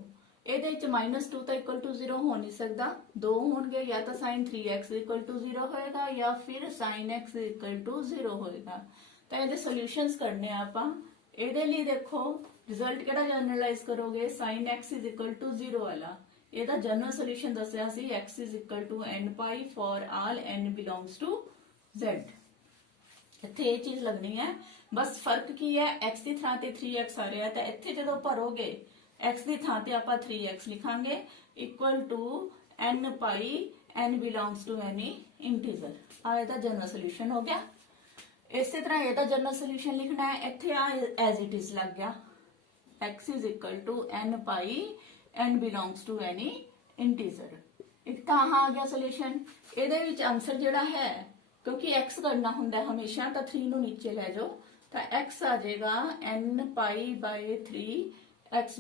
ਇਹਦੇ ਵਿੱਚ -2 ਤਾਂ ਇਕੁਅਲ ਟੂ 0 ਹੋ ਨਹੀਂ ਸਕਦਾ ਦੋ ਹੋਣਗੇ ਜਾਂ ਤਾਂ sin 3x ਇਕੁਅਲ ਟੂ 0 ਹੋਏਗਾ ਜਾਂ ਫਿਰ sin x ਇਕੁਅਲ ਟੂ 0 ਹੋਏਗਾ ਤਾਂ ਇਹਦੇ ਸੋਲੂਸ਼ਨਸ ਕਰਨੇ ਆ ਆਪਾਂ ਇਹਦੇ ਲਈ ਦੇਖੋ ਰਿਜ਼ਲਟ ਕਿਹੜਾ ਜਨਰਲਾਈਜ਼ ਕਰੋਗੇ sin x ਇਕੁਅਲ ਟੂ 0 ਵਾਲਾ ਇਹਦਾ ਜਨਰਲ ਸੋਲੂਸ਼ਨ ਦੱਸਿਆ ਸੀ x n pi for all n belongs to z ਇੱਥੇ ਇਹ ਚੀਜ਼ ਲੱਗਣੀ ਹੈ ਬਸ ਫਰਕ ਕੀ ਹੈ x ਦੀ ਥਾਂ ਤੇ 3x ਆ ਰਿਹਾ ਤਾਂ ਇੱਥੇ ਜਦੋਂ ਭਰੋਗੇ x ਦੀ ਥਾਂ ਤੇ ਆਪਾਂ 3x ਲਿਖਾਂਗੇ equal to n pi n belongs to any integer ਆ ਇਹਦਾ ਜਨਰਲ ਸੋਲੂਸ਼ਨ ਹੋ ਗਿਆ ਇਸੇ ਤਰ੍ਹਾਂ ਇਹਦਾ ਜਨਰਲ ਸੋਲੂਸ਼ਨ ਲਿਖਣਾ ਹੈ ਇੱਥੇ ਆ ਐਜ਼ ਇਟ ਇਜ਼ ਲੱਗ ਗਿਆ x n pi n belongs to any integer ਇੱਕ ਤਾਂ ਆ ਗਿਆ ਸੋਲੂਸ਼ਨ ਇਹਦੇ ਵਿੱਚ ਆਨਸਰ ਜਿਹੜਾ ਹੈ ਕਿਉਂਕਿ x ਕਰਨਾ ਹੁੰਦਾ ਹਮੇਸ਼ਾ ਤਾਂ 3 ਨੂੰ ਨੀਚੇ ਲੈ ਜਾਓ ਤਾਂ x ਆ ਜਾਏਗਾ n pi/ 3 x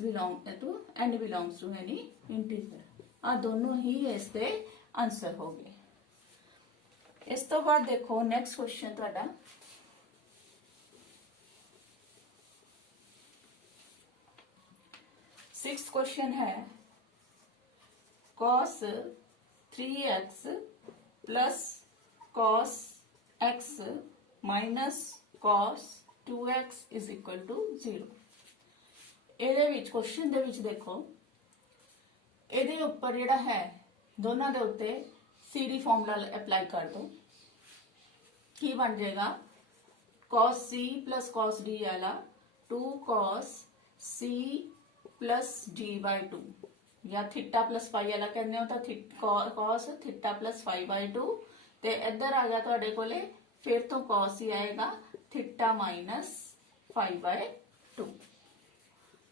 n belongs to any integer ਆ ਦੋਨੋਂ ਹੀ ਇਸ ਦੇ ਆਨਸਰ ਹੋ ਗਏ इस तो बाद देखो नेक्स्ट क्वेश्चन तुहाडा 6th क्वेश्चन है cos 3x plus cos x minus cos 2x is equal to 0। ਇਹਦੇ ਵਿੱਚ क्वेश्चन ਦੇ ਵਿੱਚ ਦੇਖੋ ਇਹਦੇ ਉੱਪਰ ਜਿਹੜਾ ਹੈ ਦੋਨਾਂ ਦੇ ਉੱਤੇ सीडी फॉर्मूला अप्लाई कर दो की बन जाएगा cos c plus cos d वाला 2 cos c plus d by 2 या थीटा प्लस फाई वाला कहने हो तो cos theta plus phi by 2 ते इधर आ गया तुहाडे कोले फिर तो cos ही आएगा theta minus phi by 2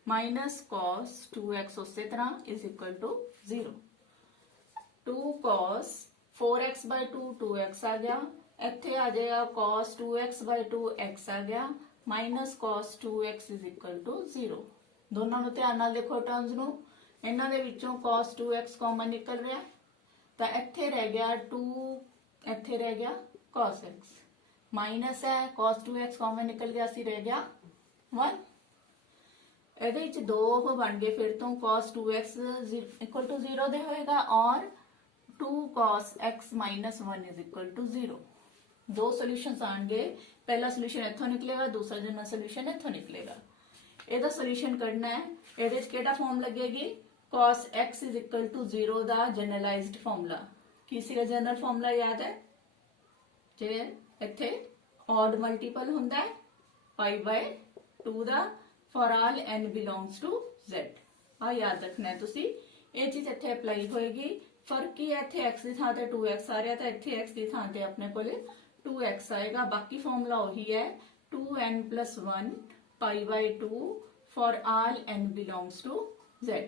minus cos 2x उसी तरह is equal to 0। 2 cos 4x by 2 2x आ गया इत्थे आ जाएगा cos 2x by 2 x आ गया minus cos 2x is equal to 0। दोनों ਨੂੰ ਧਿਆਨ ਨਾਲ ਦੇਖੋ ਟਰਮਸ ਨੂੰ ਇਹਨਾਂ ਦੇ ਵਿੱਚੋਂ cos 2x ਕਾਮਨ ਨਿਕਲ ਰਿਹਾ ਤਾਂ ਇੱਥੇ ਰਹਿ ਗਿਆ 2 ਇੱਥੇ ਰਹਿ ਗਿਆ cos x ਮਾਈਨਸ ਹੈ cos 2x ਕਾਮਨ ਨਿਕਲ ਗਿਆ ਸੀ ਰਹਿ ਗਿਆ 1। ਇਹਦੇ ਵਿੱਚ ਦੋ ਉਹ ਬਣ ਗਏ ਫਿਰ ਤੋਂ cos 2x ਇਕੁਅਲ ਟੂ 0 ਦੇ ਹੋਏਗਾ ਔਰ 2 cos x minus 1 is equal to 0। दो सॉल्यूशंस आएंगे पहला सॉल्यूशन इथों निकलेगा दूसरा जनरल सॉल्यूशन इथों निकलेगा। ਇਹਦਾ ਸੋਲੂਸ਼ਨ ਕਰਨਾ ਹੈ ਇਹਦੇ ਵਿੱਚ ਕਿਹੜਾ ਫਾਰਮ ਲੱਗੇਗੀ cos x is equal to 0 ਦਾ ਜਨਰਲਾਈਜ਼ਡ ਫਾਰਮੂਲਾ ਕੀ ਸੀਗਾ ਜਨਰਲ ਫਾਰਮੂਲਾ ਯਾਦ ਹੈ ਜੇ ਇੱਥੇ ऑड ਮਲਟੀਪਲ ਹੁੰਦਾ ਹੈ पाई by 2 the for all n belongs to z ਆ ਯਾਦ ਰੱਖਣਾ ਹੈ ਤੁਸੀਂ ਇਹ ਚੀਜ਼ ਇੱਥੇ ਅਪਲਾਈ ਹੋਏਗੀ फर्क ही है इत्थे x की थां ते 2x आ रहा तो इत्थे x की थां ते अपने कोले 2x आएगा बाकी फॉर्मूला वही है 2n plus 1 pi by 2 for all n belongs to z।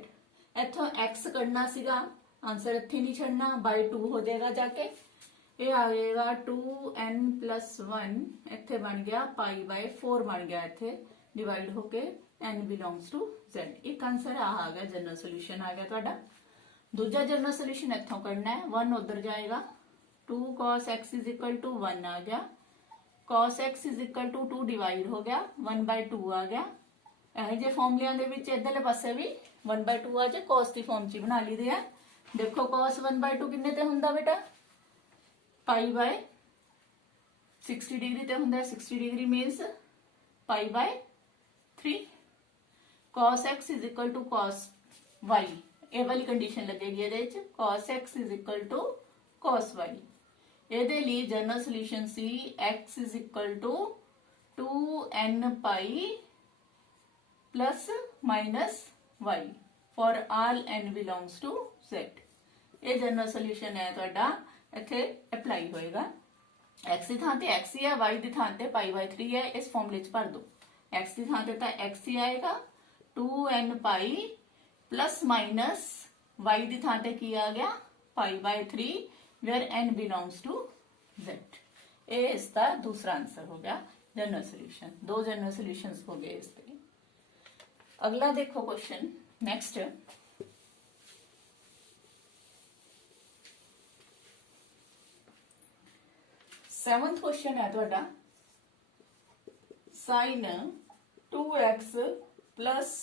इत्थों x करना सीगा आंसर इत्थे नहीं छड़ना by 2 हो जाएगा जाके ये आ जाएगा 2n plus 1 इत्थे बन गया पाई by 4 बन गया इत्थे डिवाइड होके n belongs to z। एक आंसर आ गया जनरल सोल्यूशन आ गया तुहाडा। दूजा जनरल सोल्यूशन इत्थों करना है 1 उधर जाएगा 2 cos x is equal to 1 आ गया cos x is equal to 2 divide हो गया 1 by 2 आ गया ਇਹ ਜੇ ਫਾਰਮੂਲਿਆਂ ਦੇ ਵਿੱਚ ਇਧਰਲੇ ਪਾਸੇ ਵੀ 1 by 2 ਆ ਜੇ cos ਦੀ ਫਾਰਮ 'ਚ ਬਣਾ ਲਈਦੇ ਆ। ਦੇਖੋ cos 1 by 2 ਕਿੰਨੇ ਤੇ ਹੁੰਦਾ ਬੇਟਾ ਪਾਈ by 60 डिग्री ਤੇ ਹੁੰਦਾ 60 degree means pi by 3 cos x is equal to cos y ਇਹ ਵਾਲੀ ਕੰਡੀਸ਼ਨ ਲੱਗੇਗੀ ਇਹਦੇ ਵਿੱਚ cos x is equal to cos y। ਇਹਦੇ ਲਈ general solution C x is equal to 2n pi plus minus y for all n belongs to z। ਇਹ ਜਨਰਲ ਸੋਲੂਸ਼ਨ ਹੈ ਤੁਹਾਡਾ ਇੱਥੇ ਅਪਲਾਈ ਹੋਏਗਾ x ਦੀ ਥਾਂ ਤੇ x ਹੀ ਹੈ y ਦੀ ਥਾਂ ਤੇ pi by 3 ਹੈ ਇਸ ਫਾਰਮੂਲੇ 'ਚ ਭਰ ਦਿਓ x ਦੀ ਥਾਂ ਤੇ ਤਾਂ x ਹੀ ਆਏਗਾ 2n pi plus minus y की थां ते की आ गया pi by 3 where n belongs to z। ये इसका दूसरा आंसर हो गया जनरल सॉल्यूशन। दो जनरल सॉल्यूशंस हो गए इसके। अगला देखो क्वेश्चन नेक्स्ट 7th क्वेश्चन है तुहाडा sin 2x plus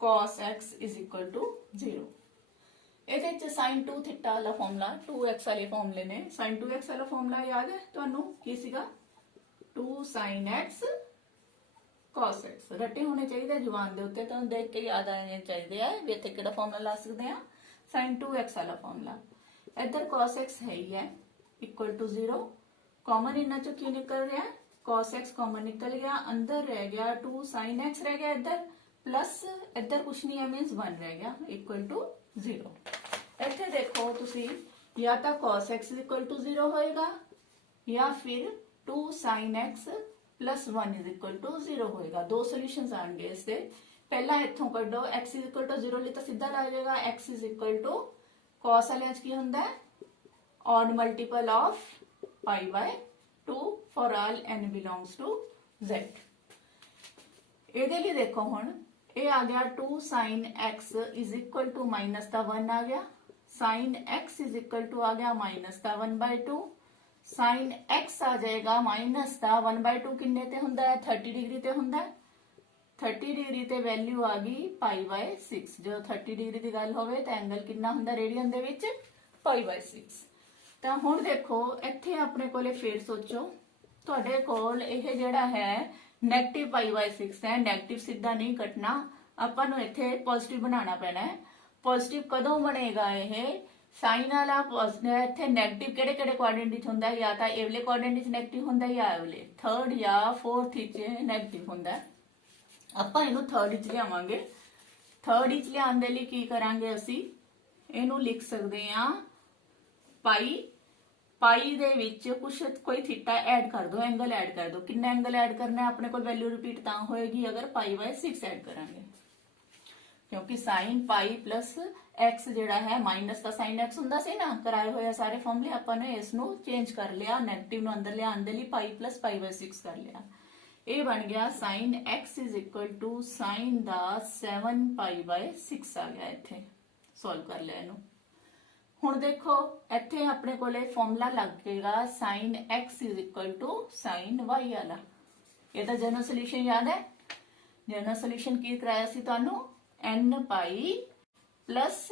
cos x is equal to 0। ਇਹਦੇ ਚ sin 2 ਥੀਟਾ ਵਾਲਾ ਫਾਰਮੂਲਾ 2x ਵਾਲੇ ਫਾਰਮੂਲੇ ਨੇ sin 2x ਵਾਲਾ ਫਾਰਮੂਲਾ ਯਾਦ ਹੈ ਤੁਹਾਨੂੰ ਕੀ ਸੀਗਾ 2 sin x cos x ਰੱਟੇ ਹੋਣੇ ਚਾਹੀਦੇ ਜ਼ੁਬਾਨ ਦੇ ਉੱਤੇ ਤੁਹਾਨੂੰ ਦੇਖ ਕੇ ਯਾਦ ਆਣੇ ਚਾਹੀਦੇ ਆ ਵੀ ਇੱਥੇ ਕਿਹੜਾ ਫਾਰਮੂਲਾ ਲਾ ਸਕਦੇ ਆ sin 2x ਵਾਲਾ ਫਾਰਮੂਲਾ ਇੱਧਰ cos x ਹੈ ਹੀ ਹੈ ਇਕੁਅਲ ਟੂ 0 ਕਾਮਨ ਇਹਨਾਂ ਚੋਂ ਕੀ ਨਿਕਲ ਰਿਹਾ cos x ਕਾਮਨ ਨਿਕਲ ਗਿਆ ਅੰਦਰ ਰਹਿ ਗਿਆ 2 sin x ਰਹਿ ਗਿਆ ਇੱਧਰ प्लस इधर कुछ नहीं है मीनस 1 रह गया इक्वल टू 0। इत्थे देखो तुसी या तो cos x इक्वल टू 0 होएगा या फिर 2 sin x plus 1 is equal to 0 होएगा। दो सॉल्यूशंस आएंगे इससे पहला इत्थों कड्डो x इज इक्वल टू 0 लिए तो सीधा आ जाएगा x is equal to cos वाले की हुंदा है odd multiple of pi by 2 for all n belongs to z। ਇਹਦੇ ਲਈ ਦੇਖੋ ਹੁਣ ਇਹ ਆ ਗਿਆ 2 sin x is equal to minus ਦਾ 1 ਆ ਗਿਆ sin x is equal to ਆ ਗਿਆ minus ਦਾ 1 by 2 साइन x आ जाएगा माइनस का 1/2 किन्ने ते हुंदा है 30 डिग्री ते हुंदा है 30 डिग्री ते वैल्यू आ गई π/6 जो 30 डिग्री की गल होवे तो एंगल कितना हुंदा रेडियन दे विच π/6 ਤਾਂ ਹੁਣ ਦੇਖੋ ਇੱਥੇ ਆਪਣੇ ਕੋਲੇ ਫੇਰ ਸੋਚੋ ਤੁਹਾਡੇ ਕੋਲ ਇਹ ਜਿਹੜਾ ਹੈ ਨੈਗੇਟਿਵ π/6 ਹੈ ਨੈਗੇਟਿਵ ਸਿੱਧਾ ਨਹੀਂ ਕੱਟਣਾ ਆਪਾਂ ਨੂੰ ਇੱਥੇ ਪੋਜ਼ਿਟਿਵ ਬਣਾਉਣਾ ਪੈਣਾ ਹੈ ਪੋਜ਼ਿਟਿਵ ਕਦੋਂ ਬਣੇਗਾ ਇਹ ਸਾਈਨ ਵਾਲਾ ਪੋਜ਼ਿਟਿਵ ਇੱਥੇ ਨੈਗੇਟਿਵ ਕਿਹੜੇ ਕਿਹੜੇ ਕੁਆਡਰੈਂਟ ਵਿੱਚ ਹੁੰਦਾ ਹੈ ਜਾਂ ਤਾਂ ਇਹ ਵਾਲੇ ਕੁਆਡਰੈਂਟ ਵਿੱਚ ਨੈਗੇਟਿਵ ਹੁੰਦਾ ਹੈ ਜਾਂ ਇਹ ਵਾਲੇ ਥਰਡ ਜਾਂ ਫੋਰਥ ਵਿੱਚ ਨੈਗੇਟਿਵ ਹੁੰਦਾ ਹੈ ਆਪਾਂ ਇਹਨੂੰ ਥਰਡ ਵਿੱਚ ਲਿਆਵਾਂਗੇ ਥਰਡ ਵਿੱਚ ਲਿਆਉਣ ਦੇ ਲਈ ਕੀ ਕਰਾਂਗੇ ਅਸੀਂ ਇਹਨੂੰ ਲਿਖ ਸਕਦੇ ਹਾਂ ਪਾਈ ਦੇ ਵਿੱਚ ਕੁਛ ਕੋਈ ਥੀਟਾ ਐਡ ਕਰ ਦੋ ਐਂਗਲ ਐਡ ਕਰ ਦੋ ਕਿੰਨਾ ਐਂਗਲ ਐਡ ਕਰਨਾ ਹੈ ਆਪਣੇ ਕੋਲ ਵੈਲਿਊ ਰਿਪੀਟ ਤਾਂ ਹੋਏਗੀ ਅਗਰ π/6 ਐਡ ਕਰਾਂਗੇ ਕਿਉਂਕਿ sin π + x ਜਿਹੜਾ ਹੈ ਮਾਈਨਸ ਦਾ sin x ਹੁੰਦਾ ਸੀ ਨਾ ਕਰਾਏ ਹੋਏ ਸਾਰੇ ਫਾਰਮੂਲੇ ਆਪਾਂ ਨੇ ਇਸ ਨੂੰ ਚੇਂਜ ਕਰ ਲਿਆ ਨੈਗੇਟਿਵ ਨੂੰ ਅੰਦਰ ਲਿਆਉਣ ਦੇ ਲਈ π + π/6 ਕਰ ਲਿਆ ਇਹ ਬਣ ਗਿਆ sin x = sin ਦਾ 7π/6 ਆ ਗਿਆ ਇੱਥੇ ਸੋਲਵ ਕਰ ਲਿਆ ਇਹਨੂੰ ਹੁਣ ਦੇਖੋ ਇੱਥੇ ਆਪਣੇ ਕੋਲੇ ਫਾਰਮੂਲਾ ਲੱਗੇਗਾ sin x = sin y ਵਾਲਾ ਇਹਦਾ ਜਨਰਲ ਸੋਲੂਸ਼ਨ ਯਾਦ ਹੈ ਜਨਰਲ ਸੋਲੂਸ਼ਨ ਕੀ ਕਰਾਇਆ ਸੀ ਤੁਹਾਨੂੰ n π +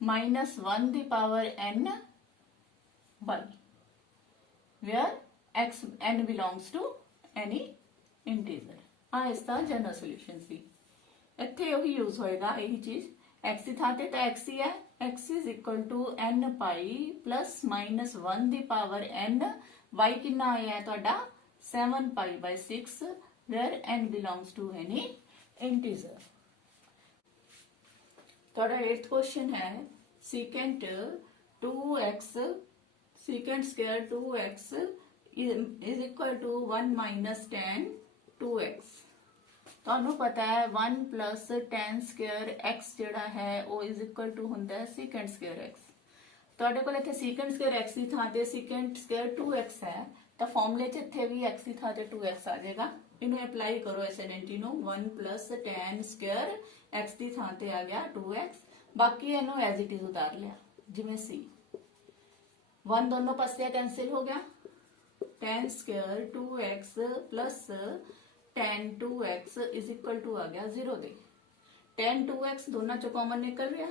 -1 the power n y where x n belongs to any integer ਆ ਇਸ ਦਾ ਜਨਰਲ ਸੋਲੂਸ਼ਨ ਸੀ ਇੱਥੇ ਉਹੀ ਯੂਜ਼ ਹੋਏਗਾ ਇਹੀ ਚੀਜ਼ x ਦੀ ਥਾਂ ਤੇ ਤਾਂ x ਹੀ ਹੈ x = n π + -1 ਦੀ ਪਾਵਰ n y ਕਿੰਨਾ ਆਇਆ ਹੈ ਤੁਹਾਡਾ 7π/6 where n belongs to any integer ਤੁਹਾਡਾ 8th क्वेश्चन है secant 2x secant square 2x is equal to 1 - tan 2x ਤੁਹਾਨੂੰ ਪਤਾ ਹੈ 1 + tan square x ਜਿਹੜਾ ਹੈ ਉਹ is equal to ਹੁੰਦਾ ਹੈ secant square x ਤੁਹਾਡੇ ਕੋਲ ਇੱਥੇ secant square x ਦੀ ਥਾਂ ਤੇ secant square 2x ਹੈ ਤਾਂ ਫਾਰਮੂਲੇ 'ਚ ਇੱਥੇ ਵੀ x ਦੀ ਥਾਂ ਤੇ 2x ਆ ਜਾਏਗਾ ਇਹਨੂੰ ਅਪਲਾਈ ਕਰੋ ਇਸ ਆਇਡੈਂਟੀ ਨੂੰ 1 + tan square x ਦੀ ਥਾਂ ਤੇ ਆ ਗਿਆ 2x ਬਾਕੀ ਇਹਨੂੰ ਐਜ਼ ਇਟ ਇਜ਼ ਉਤਾਰ ਲਿਆ ਜਿਵੇਂ ਸੀ 1 ਦੋਨੋਂ ਪਾਸੇ ਕੈਂਸਿਲ ਹੋ ਗਿਆ tan square 2x + tan 2x is equal to ਆ ਗਿਆ 0 ਦੇ tan 2x ਦੋਨਾਂ ਚੋਂ ਕਾਮਨ ਨਿਕਲ ਰਿਹਾ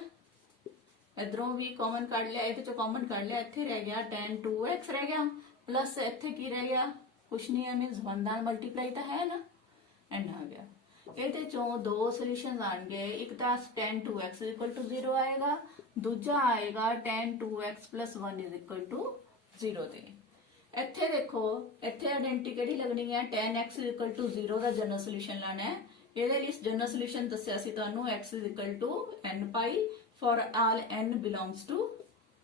ਇਧਰੋਂ ਵੀ ਕਾਮਨ ਕੱਢ ਲਿਆ ਇਹਦੇ ਚੋਂ ਕਾਮਨ ਕੱਢ ਲਿਆ ਇੱਥੇ ਰਹਿ ਗਿਆ tan 2x ਰਹਿ ਗਿਆ ਪਲੱਸ ਇੱਥੇ ਕੀ ਰਹਿ ਗਿਆ ਕੁਛ ਨਹੀਂ ਹੈ ਮੀਨਸ 1 ਨਾਲ ਮਲਟੀਪਲਾਈ ਤਾਂ ਹੈ ਨਾ ਐਂਡ ਆ ਗਿਆ ਇਹਦੇ ਚੋਂ ਦੋ ਸੋਲੂਸ਼ਨਸ ਆਣਗੇ ਇੱਕ ਤਾਂ tan 2x = 0 ਆਏਗਾ ਦੂਜਾ ਆਏਗਾ tan 2x + 1 = 0 ਦੇ ਇੱਥੇ ਦੇਖੋ ਇੱਥੇ ਆਇਡੈਂਟੀ ਕਿਹੜੀ ਲੱਗਣੀ ਹੈ tan x = 0 ਦਾ ਜਨਰਲ ਸੋਲੂਸ਼ਨ ਲਾਣਾ ਹੈ ਇਹਦੇ ਲਈ ਜਨਰਲ ਸੋਲੂਸ਼ਨ ਦੱਸਿਆ ਸੀ ਤੁਹਾਨੂੰ x = n π for all n belongs to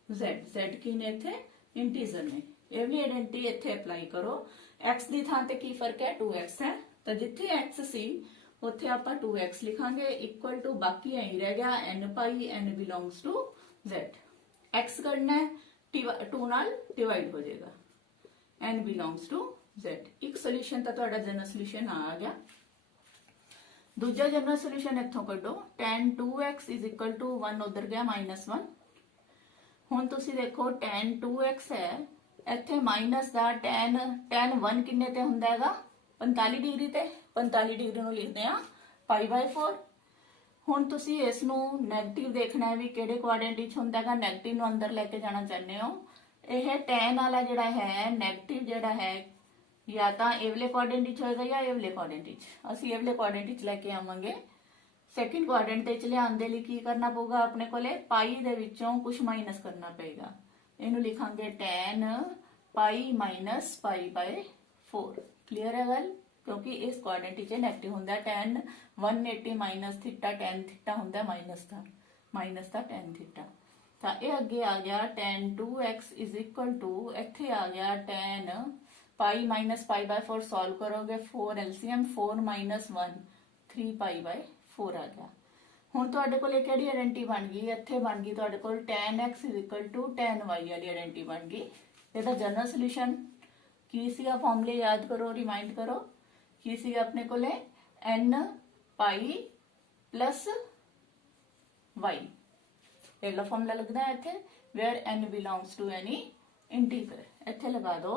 z z ਕੀ ਨੇ ਇੱਥੇ ਇੰਟੀਜ਼ਰ ਨੇ ਇਹ ਵੀ ਆਇਡੈਂਟੀ ਇੱਥੇ ਅਪਲਾਈ ਕਰੋ x ਦੀ ਥਾਂ ਤੇ ਕੀ ਫਰਕ ਹੈ 2x ਹੈ ਤਾਂ ਜਿੱਥੇ x ਸੀ ਉੱਥੇ ਆਪਾਂ 2x ਲਿਖਾਂਗੇ ਇਕੁਅਲ ਟੂ ਬਾਕੀ ਐਂ ਰਹਿ ਗਿਆ n π n belongs to z x ਕਰਨਾ ਹੈ 2 ਨਾਲ ਡਿਵਾਈਡ ਹੋ ਜਾਏਗਾ n belongs to z ਇੱਕ ਸੋਲੂਸ਼ਨ ਤਾਂ ਤੁਹਾਡਾ ਜਨਰਲ ਸੋਲੂਸ਼ਨ ਆ ਗਿਆ ਦੂਜਾ ਜਨਰਲ ਸੋਲੂਸ਼ਨ ਇੱਥੋਂ ਕੱਢੋ tan 2x = 1 ਉਧਰ ਗਿਆ -1 ਹੁਣ ਤੁਸੀਂ ਦੇਖੋ tan 2x ਹੈ ਇੱਥੇ ਮਾਈਨਸ ਦਾ tan 1 ਕਿੰਨੇ ਤੇ ਹੁੰਦਾ ਹੈਗਾ 45 ਡਿਗਰੀ ਤੇ 45 ਡਿਗਰੀ ਨੂੰ ਲਿਖਦੇ ਆ π/4 ਹੁਣ ਤੁਸੀਂ ਇਸ ਨੂੰ ਨੈਗੇਟਿਵ ਦੇਖਣਾ ਹੈ ਵੀ ਕਿਹੜੇ ਕੁਆਡਰੈਂਟ ਵਿੱਚ ਹੁੰਦਾ ਹੈਗਾ ਨੈਗੇਟਿਵ ਨੂੰ ਅੰਦਰ ਲੈ ਕੇ ਜਾਣਾ ਚਾਹੁੰਦੇ ਹੋ ਇਹ tan ਵਾਲਾ ਜਿਹੜਾ ਹੈ ਨੈਗੇਟਿਵ ਜਿਹੜਾ ਹੈ ਜਾਂ ਤਾਂ ਇਹ ਵਾਲੇ ਕੁਆਡਰੈਂਟ ਵਿੱਚ ਹੋਏਗਾ ਜਾਂ ਇਹ ਵਾਲੇ ਕੁਆਡਰੈਂਟ ਵਿੱਚ ਅਸੀਂ ਇਹ ਵਾਲੇ ਕੁਆਡਰੈਂਟ ਵਿੱਚ ਲੈ ਕੇ ਆਵਾਂਗੇ ਸੈਕਿੰਡ ਕੁਆਡਰੈਂਟ ਤੇ ਲਿਆਉਣ ਦੇ ਲਈ ਕੀ ਕਰਨਾ ਪਊਗਾ ਆਪਣੇ ਕੋਲੇ ਪਾਈ ਦੇ ਵਿੱਚੋਂ ਕੁਝ ਮਾਈਨਸ ਕਰਨਾ ਪਏਗਾ ਇਹਨੂੰ ਲਿਖਾਂਗੇ tan π - π/4 ਕਲੀਅਰ ਹੈ ਗੱਲ ਕਿਉਂਕਿ ਇਸ ਕੁਆਡਰੈਂਟ ਵਿੱਚ ਨੈਗੇਟਿਵ ਹੁੰਦਾ tan 180 - θ tan θ ਹੁੰਦਾ ਮਾਈਨਸ ਦਾ tan θ ਤਾਂ ਇਹ ਅੱਗੇ ਆ ਗਿਆ tan 2x = ਇੱਥੇ ਆ ਗਿਆ tan π - π/4 ਸੋਲਵ ਕਰੋਗੇ 4 LCM 4 - 1 3 π/4 ਆ ਗਿਆ ਹੁਣ ਤੁਹਾਡੇ ਕੋਲ ਕਿਹੜੀ ਆਇਡੈਂਟੀ ਬਣ ਗਈ ਇੱਥੇ ਬਣ ਗਈ ਤੁਹਾਡੇ ਕੋਲ tan x = tan y ਵਾਲੀ ਆਇਡੈਂਟੀ ਬਣ ਗਈ ਇਹਦਾ ਜਨਰਲ ਸੋਲੂਸ਼ਨ ਕੀ ਸੀਗਾ ਫਾਰਮੂਲੇ ਯਾਦ ਕਰੋ ਰਿਮਾਈਂਡ ਕਰੋ ਕੀ ਸੀਗਾ ਆਪਣੇ ਕੋਲੇ n π + y ਇਹਦਾ ਫਾਰਮੂਲਾ ਲੱਗਦਾ ਹੈ ਇੱਥੇ where n belongs to any integer इत्थे लगा दो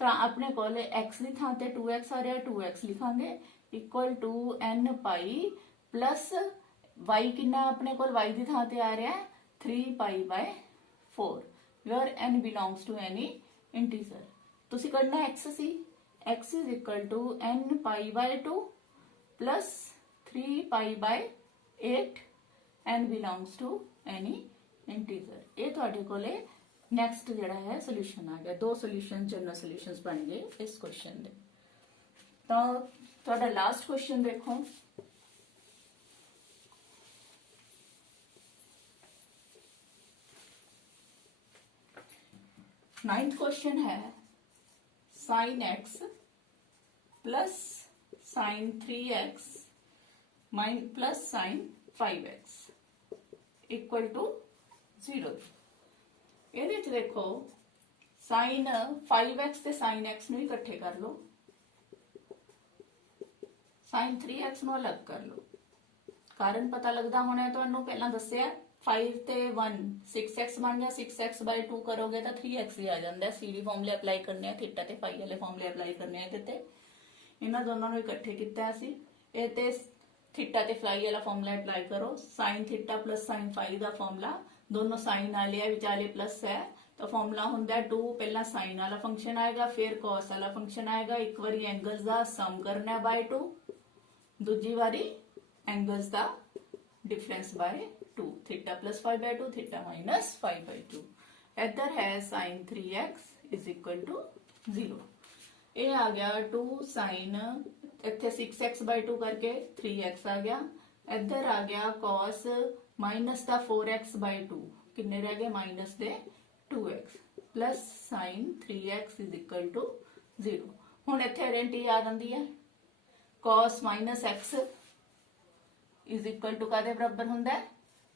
तो अपने को x की थां ते 2x आ रहा 2x लिखांगे equal to n pi plus y कितना अपने को y की थां ते आ रहा 3 pi by 4 where n belongs to any integer तुसी करना x सी x is equal to n pi by 2 plus 3 pi by 8 n belongs to any integer ये तुहाडे कोले नैक्सट जिहड़ा है सोल्यूशन आ गया दो सोल्यूशन जनरल सोल्यूशंस बन गए इस क्वेश्चन दे तो तुहाडा लास्ट क्वेश्चन देखो नाइन्थ क्वेश्चन है sine x plus sine 3x plus sine 5x equal to 0 ਇਹਦੇ ਚ ਦੇਖੋ sin 5x ਤੇ sin x ਨੂੰ ਇਕੱਠੇ ਕਰ ਲਓ sin 3x ਨੂੰ ਅਲੱਗ ਕਰ ਲਓ ਕਾਰਨ ਪਤਾ ਲੱਗਦਾ ਹੋਣਾ ਤੁਹਾਨੂੰ ਪਹਿਲਾਂ ਦੱਸਿਆ 5 ਤੇ 1 6x ਬਣ ਗਿਆ 6x by 2 ਕਰੋਗੇ ਤਾਂ 3x ਹੀ ਆ ਜਾਂਦਾ ਸੀਡੀ ਫਾਰਮੂਲੇ ਅਪਲਾਈ ਕਰਨੇ ਆ ਥੀਟਾ ਤੇ ਫਾਈ ਵਾਲੇ ਫਾਰਮੂਲੇ ਅਪਲਾਈ ਕਰਨੇ ਆ ਤੇ ਇਹਨਾਂ ਦੋਨਾਂ ਨੂੰ ਇਕੱਠੇ ਕੀਤਾ ਸੀ ਇਹ ਤੇ ਥੀਟਾ ਤੇ ਫਾਈ ਵਾਲਾ ਫਾਰਮੂਲਾ ਅਪਲਾਈ ਕਰੋ sin ਥੀਟਾ plus sin ਫਾਈ ਦਾ ਫਾਰਮੂਲਾ दोनों साइन वाले है विचाले प्लस है तो फॉर्मूला होंगे 2 पहला साइन वाला फंक्शन आएगा फिर कॉस वाला फंक्शन आएगा एक बारी एंगल्स का सम करना है बाय 2 दूजी बारी एंगल्स का difference bye 2 theta plus 5 by 2 theta minus 5 by 2 इधर है sign 3x is equal to 0 ये आ गया 2 साइन इतने 6x by 2 करके 3x आ गया इधर आ गया कॉस माइनस का 4x by 2 किन्ने रह गए माइनस दे 2x plus sine 3x is equal to 0 हुण इत्थे आइडेंटिटी याद आंदी है cos minus x is equal to कादे बराबर हुंदा है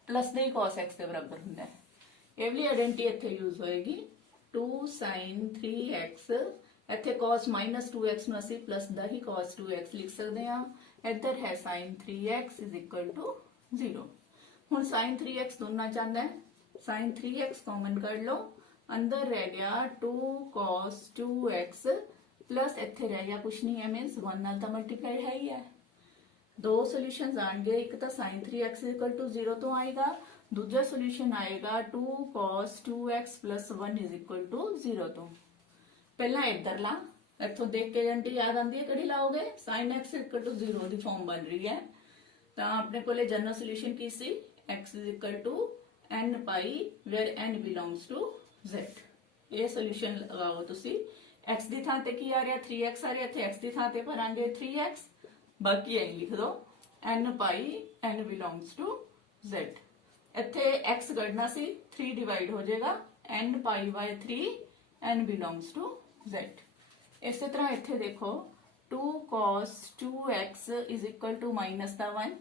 प्लस दे cos x दे बराबर हुंदा है ये वाली आइडेंटिटी इत्थे यूज होएगी 2 sin 3x इत्थे cos माइनस 2x ਨੂੰ ਅਸੀਂ प्लस ਦਾ ही cos 2x लिख सकते हैं इधर है sin 3x is equal to 0 ਹੁਣ sin 3x दोनों चाहता है sin 3x कॉमन कर लो अंदर रह गया 2 cos 2x प्लस इत्थे रह गया कुछ नहीं है मींस 1 नाल तो मल्टीप्लाई है ही है दो सॉल्यूशंस आएंगे एक तो sin 3x इक्वल टू 0 तो आएगा दूसरा सॉल्यूशन आएगा 2 cos 2x plus 1 is equal to 0 तो पहला इधर ला इत्थों देख के आंटी याद आंदी है किहड़ी लाओगे sin x इक्वल टू 0 दी फॉर्म बन रही है तो अपने कोले जनरल सॉल्यूशन की सी x is equal to n pi where n belongs to z ये सॉल्यूशन लगाओ तुसी x दी थां ते की आ रहा 3x आ रहा थे x दी थां ते भरांगे 3x बाकी ऐ लिख दो n pi n belongs to z इत्थे x कढना सी 3 डिवाइड हो जाएगा n pi by 3 n belongs to z इस तरह इत्थे देखो 2 cos 2x is equal to minus the 1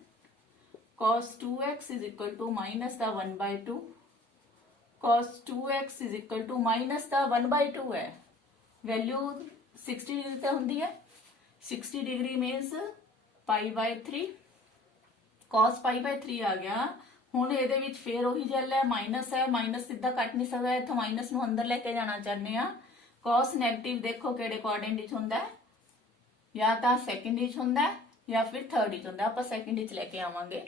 cos 2x is equal to minus the 1 by 2 cos 2x is equal to minus the 1 by 2 है वैल्यू 60 डिग्री ते हुंदी है 60 degree means pi by 3 cos pi by 3 आ गया हुण ਇਹਦੇ ਵਿੱਚ ਫੇਰ ਉਹੀ ਗੱਲ ਹੈ ਮਾਈਨਸ ਸਿੱਧਾ ਕੱਟ ਨਹੀਂ ਸਕਦਾ ਇੱਥੋਂ ਮਾਈਨਸ ਨੂੰ ਅੰਦਰ ਲੈ ਕੇ ਜਾਣਾ ਚਾਹੁੰਦੇ ਆ cos ਨੈਗੇਟਿਵ ਦੇਖੋ ਕਿਹੜੇ ਕੁਆਡਰੈਂਟ ਵਿੱਚ ਹੁੰਦਾ ਹੈ ਜਾਂ ਤਾਂ ਸੈਕੰਡ ਵਿੱਚ ਹੁੰਦਾ ਹੈ ਜਾਂ ਫਿਰ ਥਰਡ ਵਿੱਚ ਹੁੰਦਾ ਆਪਾਂ ਸੈਕੰਡ ਵਿੱਚ ਲੈ ਕੇ ਆਵਾਂਗੇ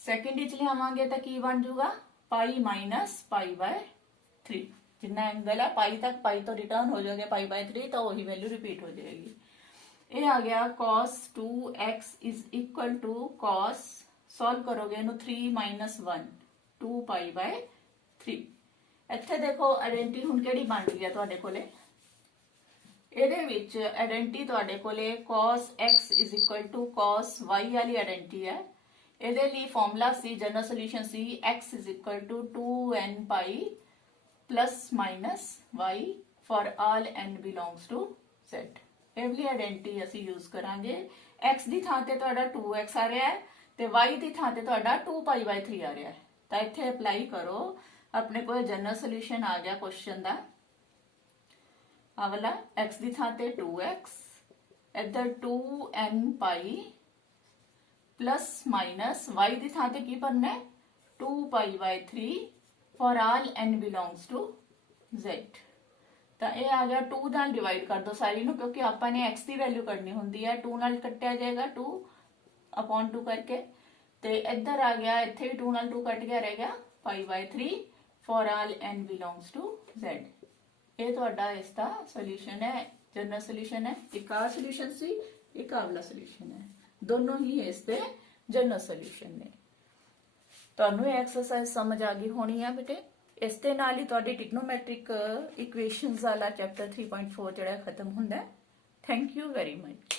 ਸੈਕੰਡ ਵਿੱਚ ਲਿਆਵਾਂਗੇ ਤਾਂ ਕੀ ਬਣ ਜਾਊਗਾ ਪਾਈ ਮਾਈਨਸ ਪਾਈ ਬਾय 3 ਜਿੰਨਾ ਐਂਗਲ ਹੈ ਪਾਈ ਤੱਕ ਪਾਈ ਤੋਂ ਰਿਟਰਨ ਹੋ ਜਾਓਗੇ ਪਾਈ ਬਾय 3 ਤਾਂ ਉਹੀ ਵੈਲਿਊ ਰਿਪੀਟ ਹੋ ਜਾਏਗੀ ਇਹ ਆ ਗਿਆ cos 2x is equal to cos solve करोगे नु 3 minus 1 2 pi by 3 ਇੱਥੇ ਦੇਖੋ ਆਇਡੈਂਟੀ ਹੁਣ ਕਿਹੜੀ ਬਣ ਰਹੀ ਹੈ ਤੁਹਾਡੇ ਕੋਲੇ ਇਹਦੇ ਵਿੱਚ ਆਇਡੈਂਟੀ ਤੁਹਾਡੇ ਕੋਲੇ cos x is equal to cos y ਵਾਲੀ ਆਇਡੈਂਟੀ ਹੈ ਇਹਦੇ ਲਈ formula C general solution C x is equal to 2n pi plus minus y for all n belongs to z ਇਹ ਵਾਲੀ ਆਇਡੈਂਟੀ ਅਸੀਂ ਯੂਜ਼ ਕਰਾਂਗੇ x ਦੀ ਥਾਂ ਤੇ ਤੁਹਾਡਾ 2x ਆ ਰਿਹਾ ਹੈ ਤੇ y ਦੀ ਥਾਂ ਤੇ ਤੁਹਾਡਾ 2 pi by 3 ਆ ਰਿਹਾ ਹੈ ਤਾਂ ਇੱਥੇ ਅਪਲਾਈ ਕਰੋ ਆਪਣੇ ਕੋਲ ਜਨਰਲ ਸੋਲੂਸ਼ਨ ਆ ਗਿਆ ਕੁਐਸਚਨ ਦਾ ਆ ਵਾਲਾ x ਦੀ ਥਾਂ ਤੇ 2x ਇੱਧਰ 2n pi plus minus y ਦੀ ਥਾਂ ਤੇ ਕੀ ਭਰਨਾ ਹੈ 2 pi by 3 for all n belongs to z ਤਾਂ ਇਹ ਆ ਗਿਆ 2 ਨਾਲ ਡਿਵਾਈਡ ਕਰ ਦੋ ਸਾਰੀ ਨੂੰ, ਕਿਉਂਕਿ ਆਪਾਂ ਨੇ x ਦੀ ਵੈਲਿਊ ਕੱਢਣੀ ਹੁੰਦੀ ਹੈ। 2 ਨਾਲ ਕੱਟਿਆ ਜਾਏਗਾ 2/2 ਕਰਕੇ, ਤੇ ਇੱਧਰ ਆ ਗਿਆ, ਇੱਥੇ ਵੀ 2 ਨਾਲ 2 ਕੱਟ ਗਿਆ, ਰਹਿ ਗਿਆ π/3 for all n belongs to z। ਇਹ ਤੁਹਾਡਾ ਇਸ ਦਾ ਸੋਲੂਸ਼ਨ ਹੈ, ਜਨਰਲ ਸੋਲੂਸ਼ਨ ਹੈ। ਇੱਕ ਆ ਸੋਲੂਸ਼ਨ ਸੀ, ਇੱਕ ਆ ਵਾਲਾ ਸੋਲੂਸ਼ਨ ਹੈ, ਦੋਨੋਂ ਹੀ ਇਸ ਦੇ ਜਨਰਲ ਸੋਲੂਸ਼ਨ ਨੇ। ਤੁਹਾਨੂੰ ਇਹ ਐਕਸਰਸਾਈਜ਼ ਸਮਝ ਆ ਗਈ ਹੋਣੀ ਆ ਬੇਟੇ। ਇਸ ਦੇ ਨਾਲ ਹੀ ਤੁਹਾਡੀ ਟ੍ਰਿਗਨੋਮੈਟ੍ਰਿਕ ਇਕੁਏਸ਼ਨਸ ਵਾਲਾ ਚੈਪਟਰ 3.4 ਜਿਹੜਾ ਖਤਮ ਹੁੰਦਾ ਹੈ। Thank you very much.